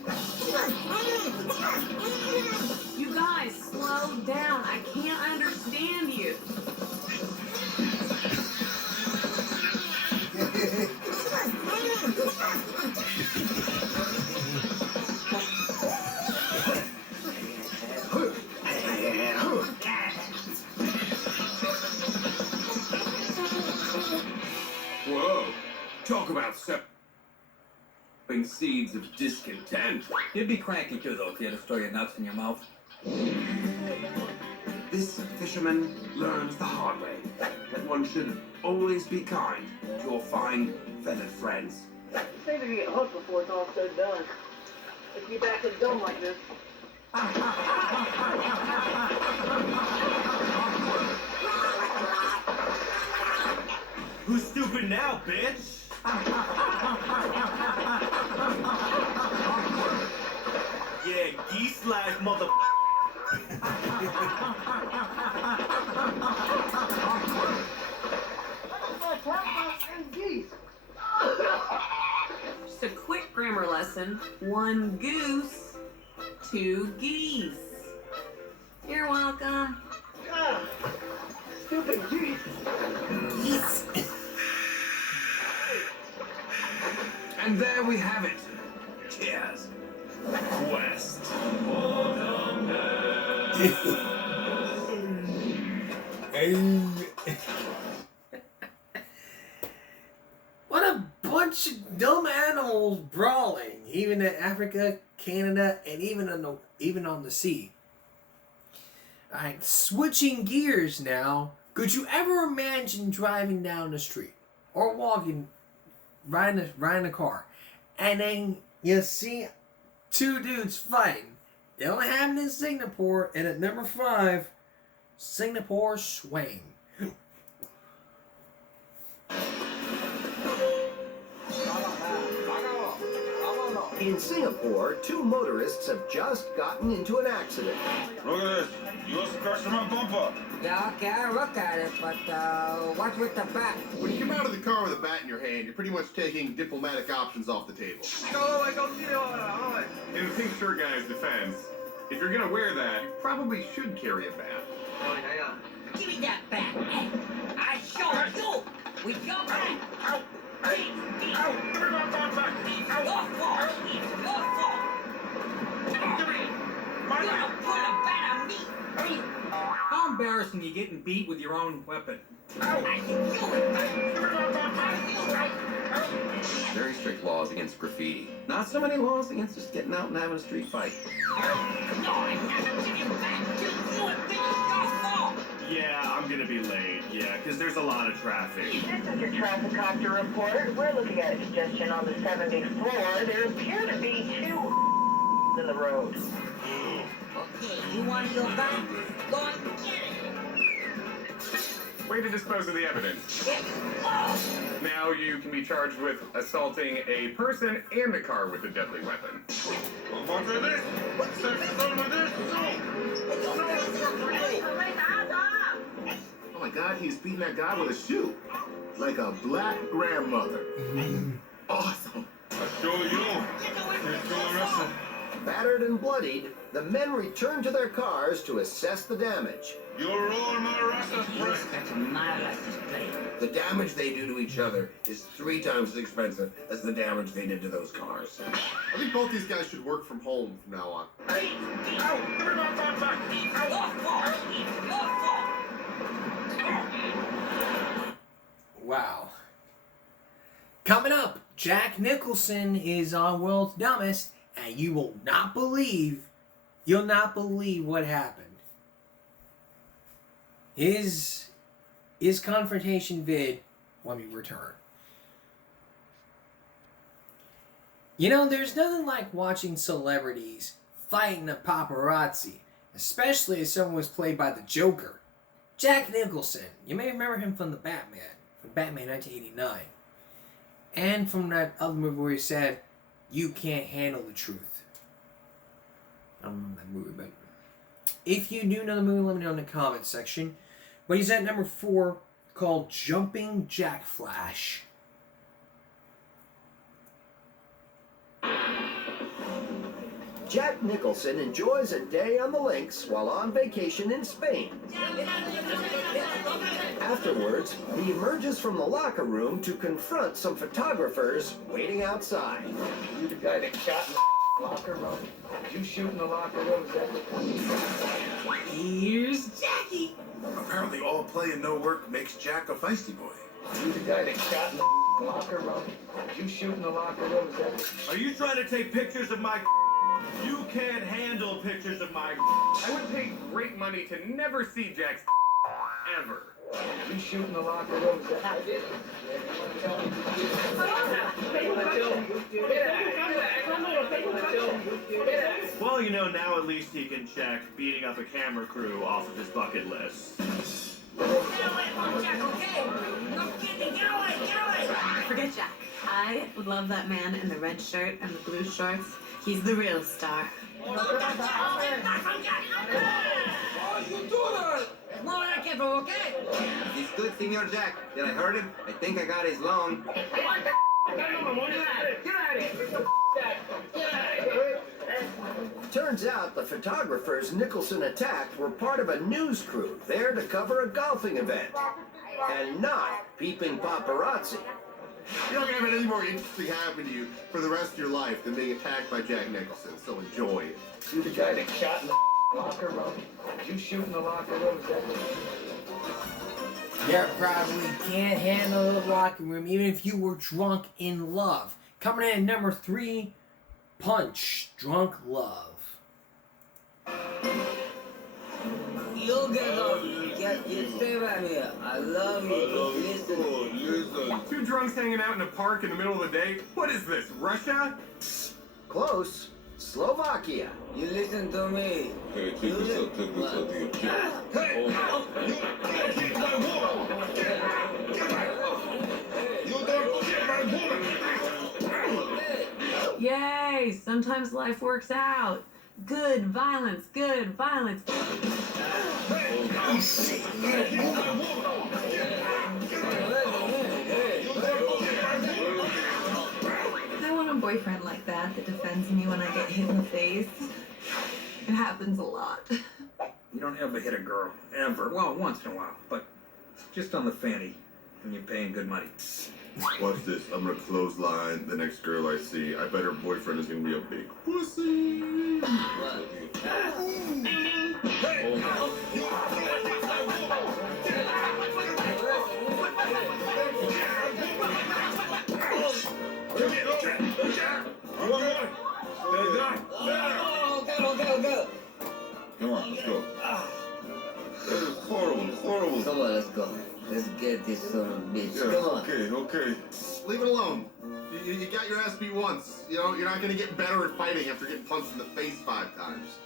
You guys, slow down. I can't understand you. Whoa! Talk about sowing seeds of discontent. You'd be cranky too, though, if you had to store your nuts in your mouth. This fisherman learns the hard way that one should always be kind to your fine feathered friends. You seem to get hooked before it's all said and done. If you back it dumb like this. Who's stupid now, bitch? Yeah, geese life, mother. Just a quick grammar lesson. 1 goose, 2 geese. You're welcome. Stupid geese. Geese. And there we have it. Cheers. Quest. What a bunch of dumb animals brawling, even in Africa, Canada, and even on the sea. Alright, switching gears now. Could you ever imagine driving down the street or walking, riding a car, and then you see two dudes fighting? They only happen in Singapore, and at number 5, Singapore swing. In Singapore, 2 motorists have just gotten into an accident. Look at this. You lost the cars from my bumper. Yeah, okay, I look at it, but what's with the bat? When you come out of the car with a bat in your hand, you're pretty much taking diplomatic options off the table. In the pink shirt guy's defense, if you're gonna wear that, you probably should carry a bat. Give me that bat. I show you with your bat. It's your fault. It's your fault. You're gonna put a bat on me. How embarrassing you getting beat with your own weapon. Very strict laws against graffiti. Not so many laws against just getting out and having a street fight. Yeah, I'm gonna be late. Yeah, because there's a lot of traffic. This is your traffic copter report. We're looking at congestion on the 70th floor. There appear to be 2 in the road. Okay, you want your bat? Go and get it. Way to dispose of the evidence. Now you can be charged with assaulting a person and a car with a deadly weapon. Oh my god, he's beating that guy with a shoe. Like a black grandmother. Awesome. I show you. Battered and bloodied, the men return to their cars to assess the damage. You're all my Russia's That's my license plate. The damage they do to each other is 3 times as expensive as the damage they did to those cars. I think both these guys should work from home from now on. Wow. Coming up, Jack Nicholson is on World's Dumbest, and you'll not believe what happened. His confrontation vid when we return. You know, there's nothing like watching celebrities fighting the paparazzi, especially as someone was played by the Joker. Jack Nicholson. You may remember him from Batman 1989. And from that other movie where he said, "You can't handle the truth." I don't remember that movie, but if you do know the movie, let me know in the comments section. But he's at number 4, called Jumping Jack Flash. Jack Nicholson enjoys a day on the links while on vacation in Spain. Afterwards, he emerges from the locker room to confront some photographers waiting outside. You the guy that shot in the locker room? Did you shoot in the locker room? Here's Jackie. Apparently all play and no work makes Jack a feisty boy. You the guy that shot in the locker room? Did you shoot in the locker room? Are you trying to take pictures of my? You can't handle pictures of my. I would pay great money to never see Jack's ever. You shoot in the locker room? I did. Well, you know, now at least he can check beating up a camera crew off of his bucket list. Forget Jack. I love that man in the red shirt and the blue shorts. He's the real star. What are you doing? More like it, okay? He's good, Senor Jack. Did I hurt him? I think I got his loan. Turns out the photographers Nicholson attacked were part of a news crew there to cover a golfing event. And not peeping paparazzi. You're not gonna have any more interesting happen to you for the rest of your life than being attacked by Jack Nicholson, so enjoy it. You the guy that shot in the locker room? Did you shoot in the locker room? You probably can't handle the locker room even if you were drunk in love. Coming in at number 3, Punch, Drunk Love. You stay right here. I love you. Listen. Two drunks hanging out in a park in the middle of the day? What is this, Russia? Close. Slovakia. You listen to me. Hey, check this out, Hey! You don't hit my woman! You don't hit my woman! Yay! Sometimes life works out. Good violence, good violence. I want a boyfriend like that defends me when I get hit in the face. It happens a lot. You don't ever hit a girl, ever. Well, once in a while, but just on the fanny when you're paying good money. Watch this. I'm gonna clothesline the next girl I see. I bet her boyfriend is gonna be a big pussy. Okay. Come on, let's go. That is horrible. Come on, let's go. Let's get this son of a bitch. Yeah, Come on. Okay. Leave it alone. You got your ass beat once. You know, you're not gonna get better at fighting after getting punched in the face 5 times.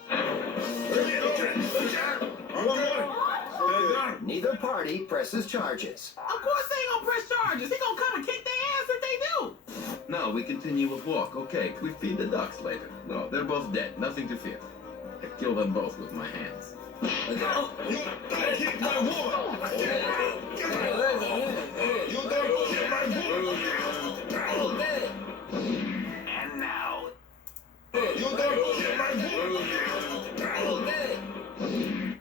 Neither party presses charges. Of course they ain't gonna press charges. They gonna come and kick their ass if they do. No, we continue with walk. Okay, we feed the ducks later. No, they're both dead. Nothing to fear. I kill them both with my hands. You don't hit my woman! You don't hit my woman! And now. You don't hit my woman!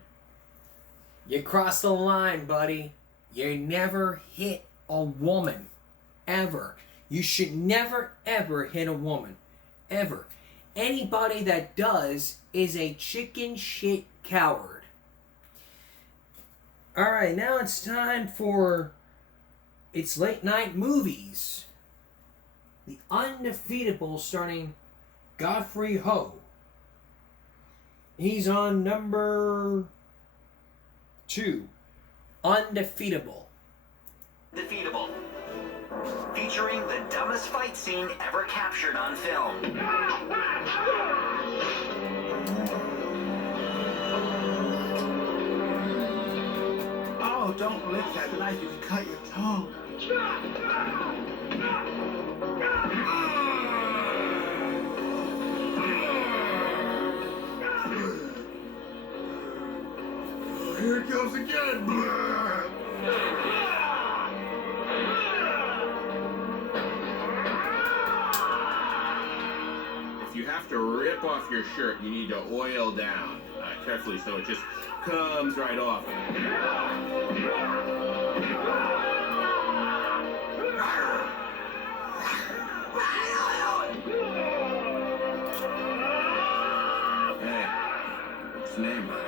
You crossed the line, buddy. You never hit a woman. Ever. You should never, ever hit a woman. Ever. Anybody that does is a chicken shit coward. Alright, now it's time for It's Late Night Movies. The Undefeatable starring Godfrey Ho. He's on number 2. Undefeatable. Defeatable. Featuring the dumbest fight scene ever captured on film. Oh, don't lick that knife, you can cut your tongue. Here it comes again. If you have to rip off your shirt, you need to oil down carefully so it just comes right off. Hey, what's your name, buddy?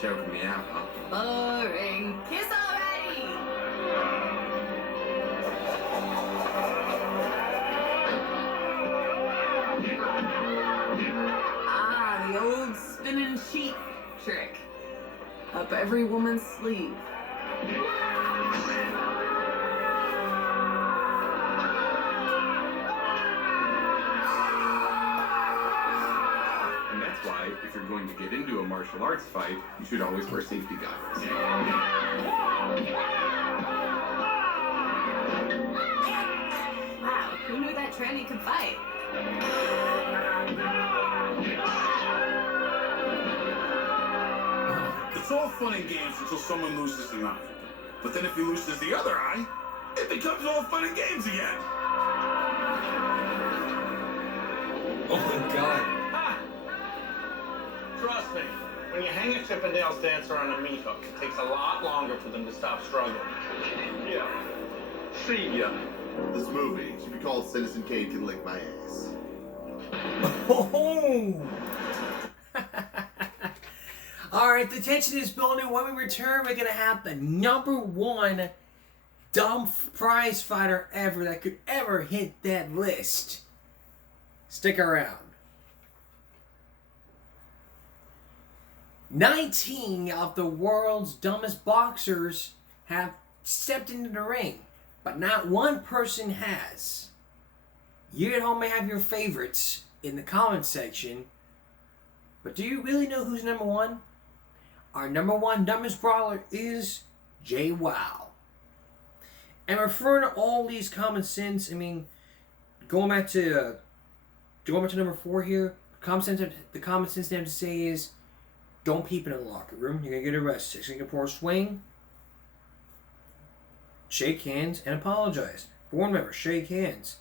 Choking me out, huh? Boring. Kiss already! Ah, the old spinning sheet trick. Up every woman's sleeve. And that's why, if you're going to get into a martial arts fight, you should always wear safety goggles. Wow, who knew that tranny could fight? It's all fun and games until someone loses an eye. But then if he loses the other eye, it becomes all fun and games again. Oh my god. Trust me, when you hang a Chippendales dancer on a meat hook, it takes a lot longer for them to stop struggling. Yeah. See ya. This movie should be called Citizen Kane Can Lick My Ass. Oh! Alright, the tension is building. When we return, we're going to have the #1 dumb prize fighter ever that could ever hit that list. Stick around. 19 of the world's dumbest boxers have stepped into the ring, but not one person has. You at home may have your favorites in the comments section, but do you really know who's #1? Our #1 dumbest brawler is JWoww. And referring to all these common sense, I mean, going back to number 4 here, the common sense they have to say is, don't peep in the locker room. You're going to get arrested. Singapore swing. Shake hands and apologize. Board member, shake hands.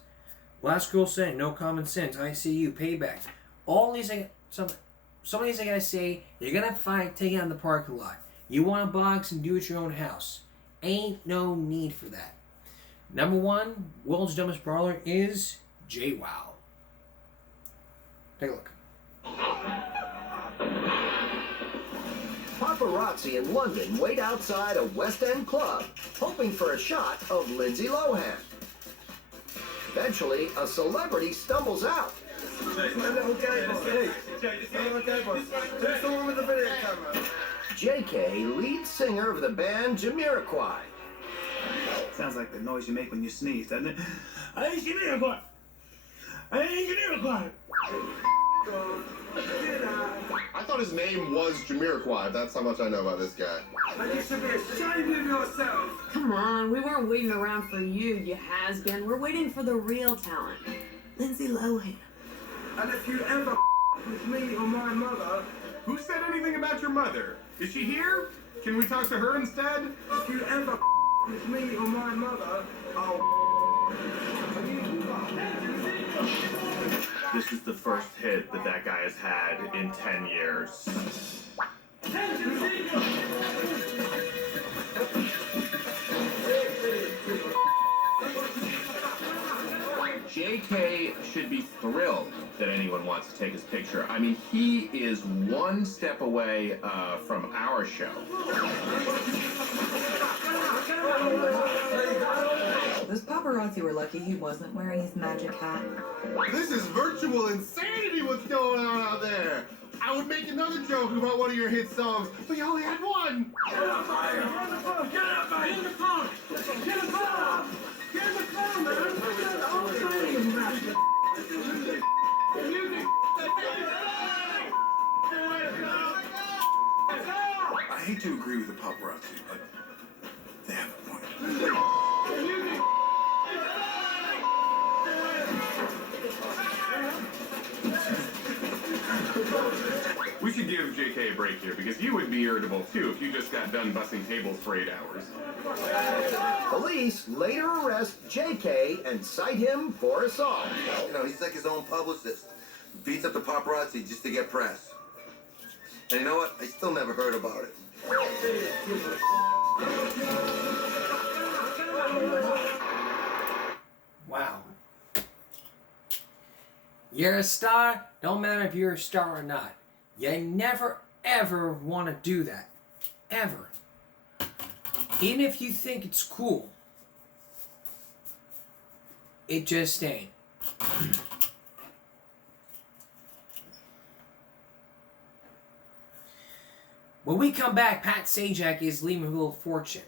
Last girl saying, no common sense. I see you. Payback. All these, some of these I gotta say, you're going to fight, take it out in the parking lot. You want to box and do it at your own house. Ain't no need for that. #1, world's dumbest brawler is JWoww. Take a look. Paparazzi in London wait outside a West End club, hoping for a shot of Lindsay Lohan. Eventually, a celebrity stumbles out. JK, lead singer of the band Jamiroquai. Sounds like the noise you make when you sneeze, doesn't it? I ain't Jamiroquai. I ain't Jamiroquai. I thought his name was Jamiroquai. That's how much I know about this guy. You should be ashamed of yourself. Come on, we weren't waiting around for you has-been. We're waiting for the real talent. Lindsay Lohan. And if you ever with me or my mother... Who said anything about your mother? Is she here? Can we talk to her instead? If you ever with me or my mother, I'll... This is the first hit that guy has had in 10 years. JK should be thrilled that anyone wants to take his picture. I mean, he is one step away from our show. Those paparazzi were lucky he wasn't wearing his magic hat. This is virtual insanity what's going on out there. I would make another joke about one of your hit songs, but you only had one. Get up, fire! Get on the phone! Get up, fire! Get the phone! Get the phone! Get the phone, man! I hate to agree with the paparazzi, but they have a point. We should give JK a break here, because you would be irritable too if you just got done bussing tables for 8 hours. Police later arrest JK and cite him for assault. You know, he's like his own publicist. Beats up the paparazzi just to get press. And you know what? I still never heard about it. Wow. You're a star, don't matter if you're a star or not. You never ever want to do that. Ever. Even if you think it's cool. It just ain't. When we come back, Pat Sajak is leaving Wheel of Fortune.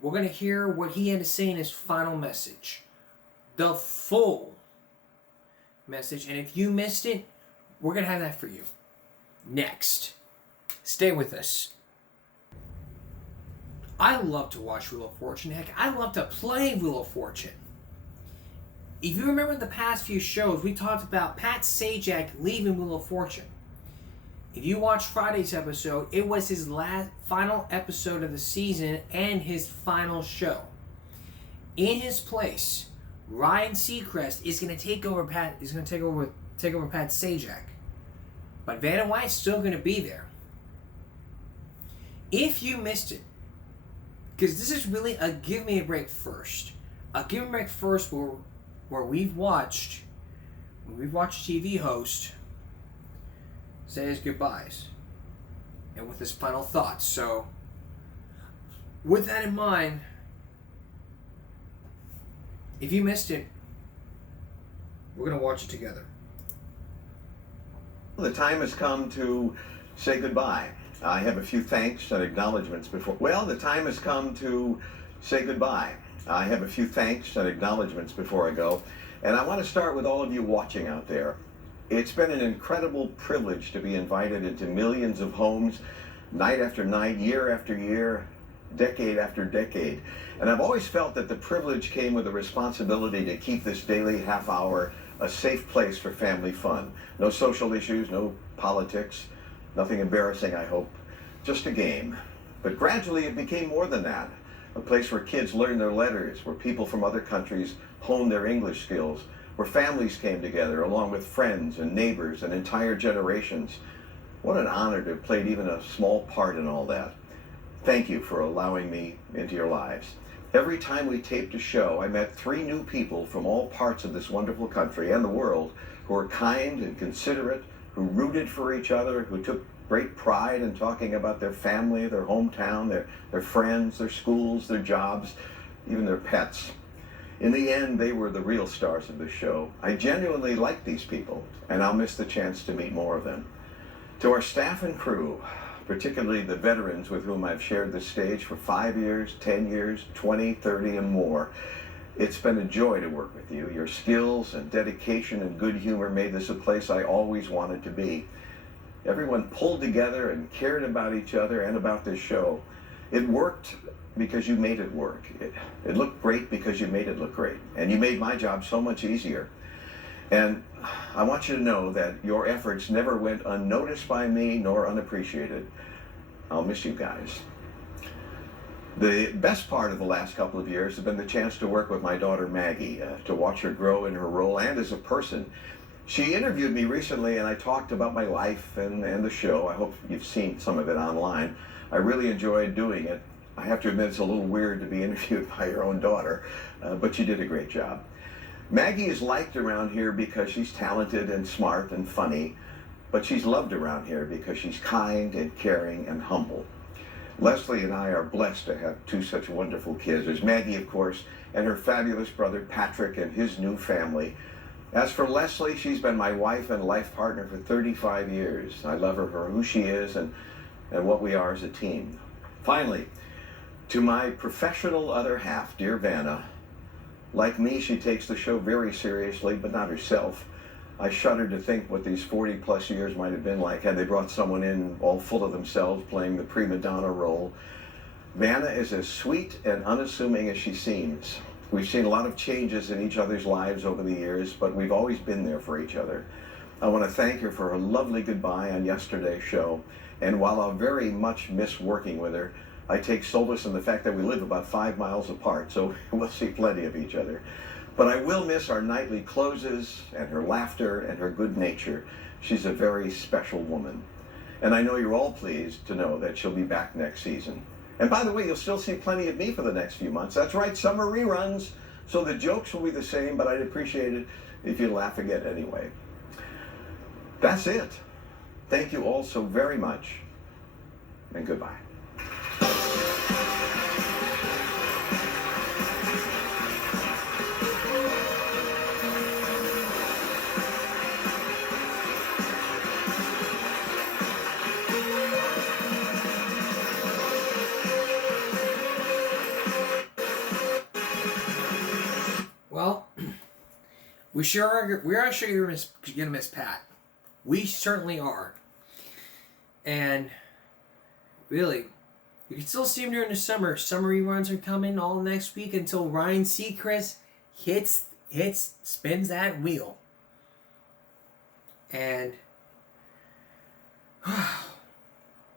We're going to hear what he had to say in his final message. The full message. And if you missed it, we're going to have that for you. Next. Stay with us. I love to watch Wheel of Fortune. Heck, I love to play Wheel of Fortune. If you remember the past few shows, we talked about Pat Sajak leaving Wheel of Fortune. If you watched Friday's episode, it was his final episode of the season and his final show. In his place, Ryan Seacrest is going to take over Pat Sajak. But Vanna White's still going to be there. If you missed it, because this is really a Give Me a Break first. A Give Me a Break first where we've watched a TV host say his goodbyes and with his final thoughts. So, with that in mind, if you missed it, we're going to watch it together. The time has come to say goodbye. I have a few thanks and acknowledgments before. Well, the time has come to say goodbye. I have a few thanks and acknowledgments before I go. And I want to start with all of you watching out there. It's been an incredible privilege to be invited into millions of homes, night after night, year after year, decade after decade. And I've always felt that the privilege came with a responsibility to keep this daily half hour a safe place for family fun. No social issues, no politics, nothing embarrassing, I hope. Just a game. But gradually it became more than that. A place where kids learn their letters, where people from other countries hone their English skills, where families came together along with friends and neighbors and entire generations. What an honor to have played even a small part in all that. Thank you for allowing me into your lives. Every time we taped a show, I met 3 new people from all parts of this wonderful country and the world who were kind and considerate, who rooted for each other, who took great pride in talking about their family, their hometown, their friends, their schools, their jobs, even their pets. In the end, they were the real stars of the show. I genuinely like these people, and I'll miss the chance to meet more of them. To our staff and crew, particularly the veterans with whom I've shared the stage for 5 years, 10 years, 20, 30, and more, it's been a joy to work with you. Your skills and dedication and good humor made this a place I always wanted to be. Everyone pulled together and cared about each other and about this show. It worked because you made it work. It looked great because you made it look great. And you made my job so much easier. And I want you to know that your efforts never went unnoticed by me nor unappreciated. I'll miss you guys. The best part of the last couple of years has been the chance to work with my daughter Maggie, to watch her grow in her role and as a person. She interviewed me recently and I talked about my life and the show. I hope you've seen some of it online. I really enjoyed doing it. I have to admit it's a little weird to be interviewed by your own daughter, but you did a great job. Maggie is liked around here because she's talented and smart and funny, but she's loved around here because she's kind and caring and humble. Leslie and I are blessed to have 2 such wonderful kids. There's Maggie, of course, and her fabulous brother Patrick and his new family. As for Leslie, she's been my wife and life partner for 35 years. I love her for who she is and what we are as a team. Finally, to my professional other half, dear Vanna, like me, she takes the show very seriously, but not herself. I shudder to think what these 40-plus years might have been like had they brought someone in all full of themselves playing the prima donna role. Vanna is as sweet and unassuming as she seems. We've seen a lot of changes in each other's lives over the years, but we've always been there for each other. I want to thank her for her lovely goodbye on yesterday's show, and while I'll very much miss working with her, I take solace in the fact that we live about 5 miles apart, so we'll see plenty of each other. But I will miss our nightly closes and her laughter and her good nature. She's a very special woman. And I know you're all pleased to know that she'll be back next season. And by the way, you'll still see plenty of me for the next few months. That's right, summer reruns. So the jokes will be the same, but I'd appreciate it if you laugh again anyway. That's it. Thank you all so very much, and goodbye. Well, we're sure you're gonna miss Pat. We certainly are. And really, you can still see him during the summer. Summer reruns are coming all next week until Ryan Seacrest spins that wheel. And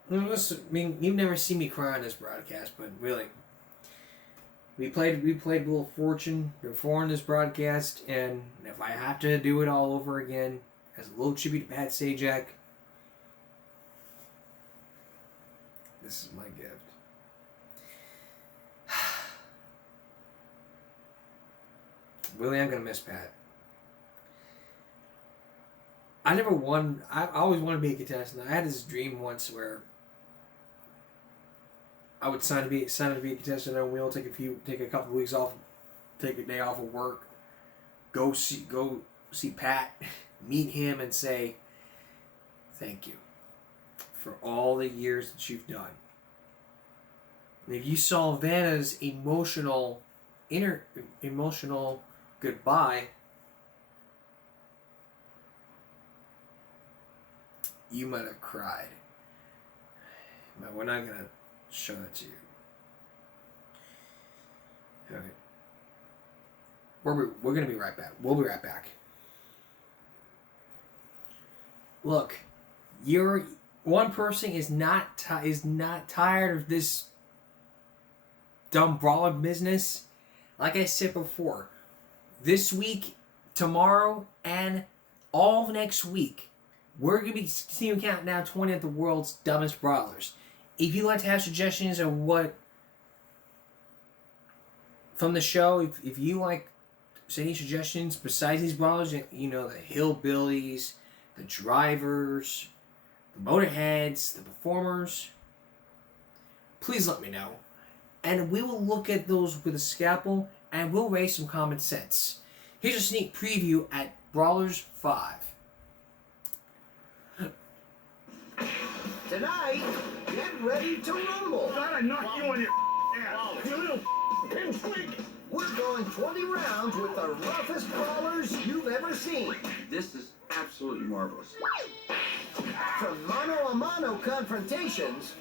you've never seen me cry on this broadcast, but really. We played Wheel of Fortune before on this broadcast, and if I have to do it all over again, as a little tribute to Pat Sajak, this is my gift. Really, I'm gonna miss Pat. I always wanted to be a contestant. I had this dream once where I would sign to be a contestant on Wheel, take a couple of weeks off, take a day off of work, go see Pat, meet him, and say thank you for all the years that you've done. And if you saw Vanna's emotional goodbye, you might have cried. But we're not gonna show it to you. Okay. We're gonna be right back. We'll be right back. Look, one person is not tired of this dumb brawler business. Like I said before, this week, tomorrow, and all next week, we're gonna be continuing counting down 20 of the world's dumbest brawlers. If you'd like to have suggestions of what from the show, if you like any suggestions besides these brawlers, you know, the hillbillies, the drivers, the motorheads, the performers, please let me know. And we will look at those with a scalpel and we'll raise some common sense. Here's a sneak preview at Brawlers 5. Tonight, get ready to rumble. Thought I knocked you on your ass, you little pipsqueak. We're going 20 rounds with the roughest brawlers you've ever seen. This is absolutely marvelous. From mano-a-mano confrontations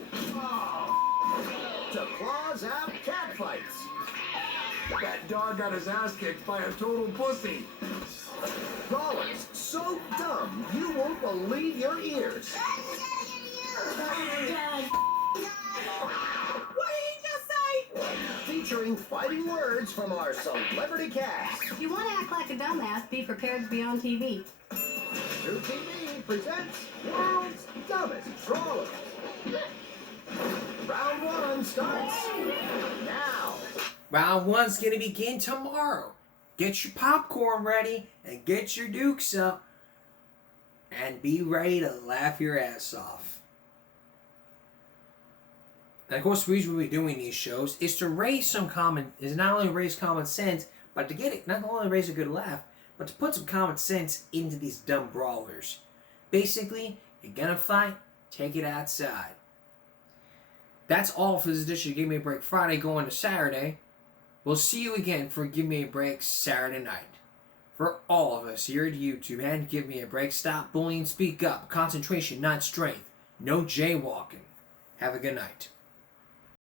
to claws-out catfights. That dog got his ass kicked by a total pussy. Brawlers so dumb you won't believe your ears. What did he just say? Featuring fighting words from our celebrity cast. If you want to act like a dumbass, be prepared to be on TV. True TV presents World's Dumbest Brawlers. Round 1 starts now. Round 1's gonna begin tomorrow. Get your popcorn ready and get your dukes up and be ready to laugh your ass off. And of course, the reason we're doing these shows is to raise not only raise common sense, but to get it, not only raise a good laugh, but to put some common sense into these dumb brawlers. Basically, you're gonna fight, take it outside. That's all for this edition of Give Me a Break Friday going to Saturday. We'll see you again for Give Me a Break Saturday night. For all of us here at YouTube and Give Me a Break, stop bullying, speak up. Concentration, not strength. No jaywalking. Have a good night.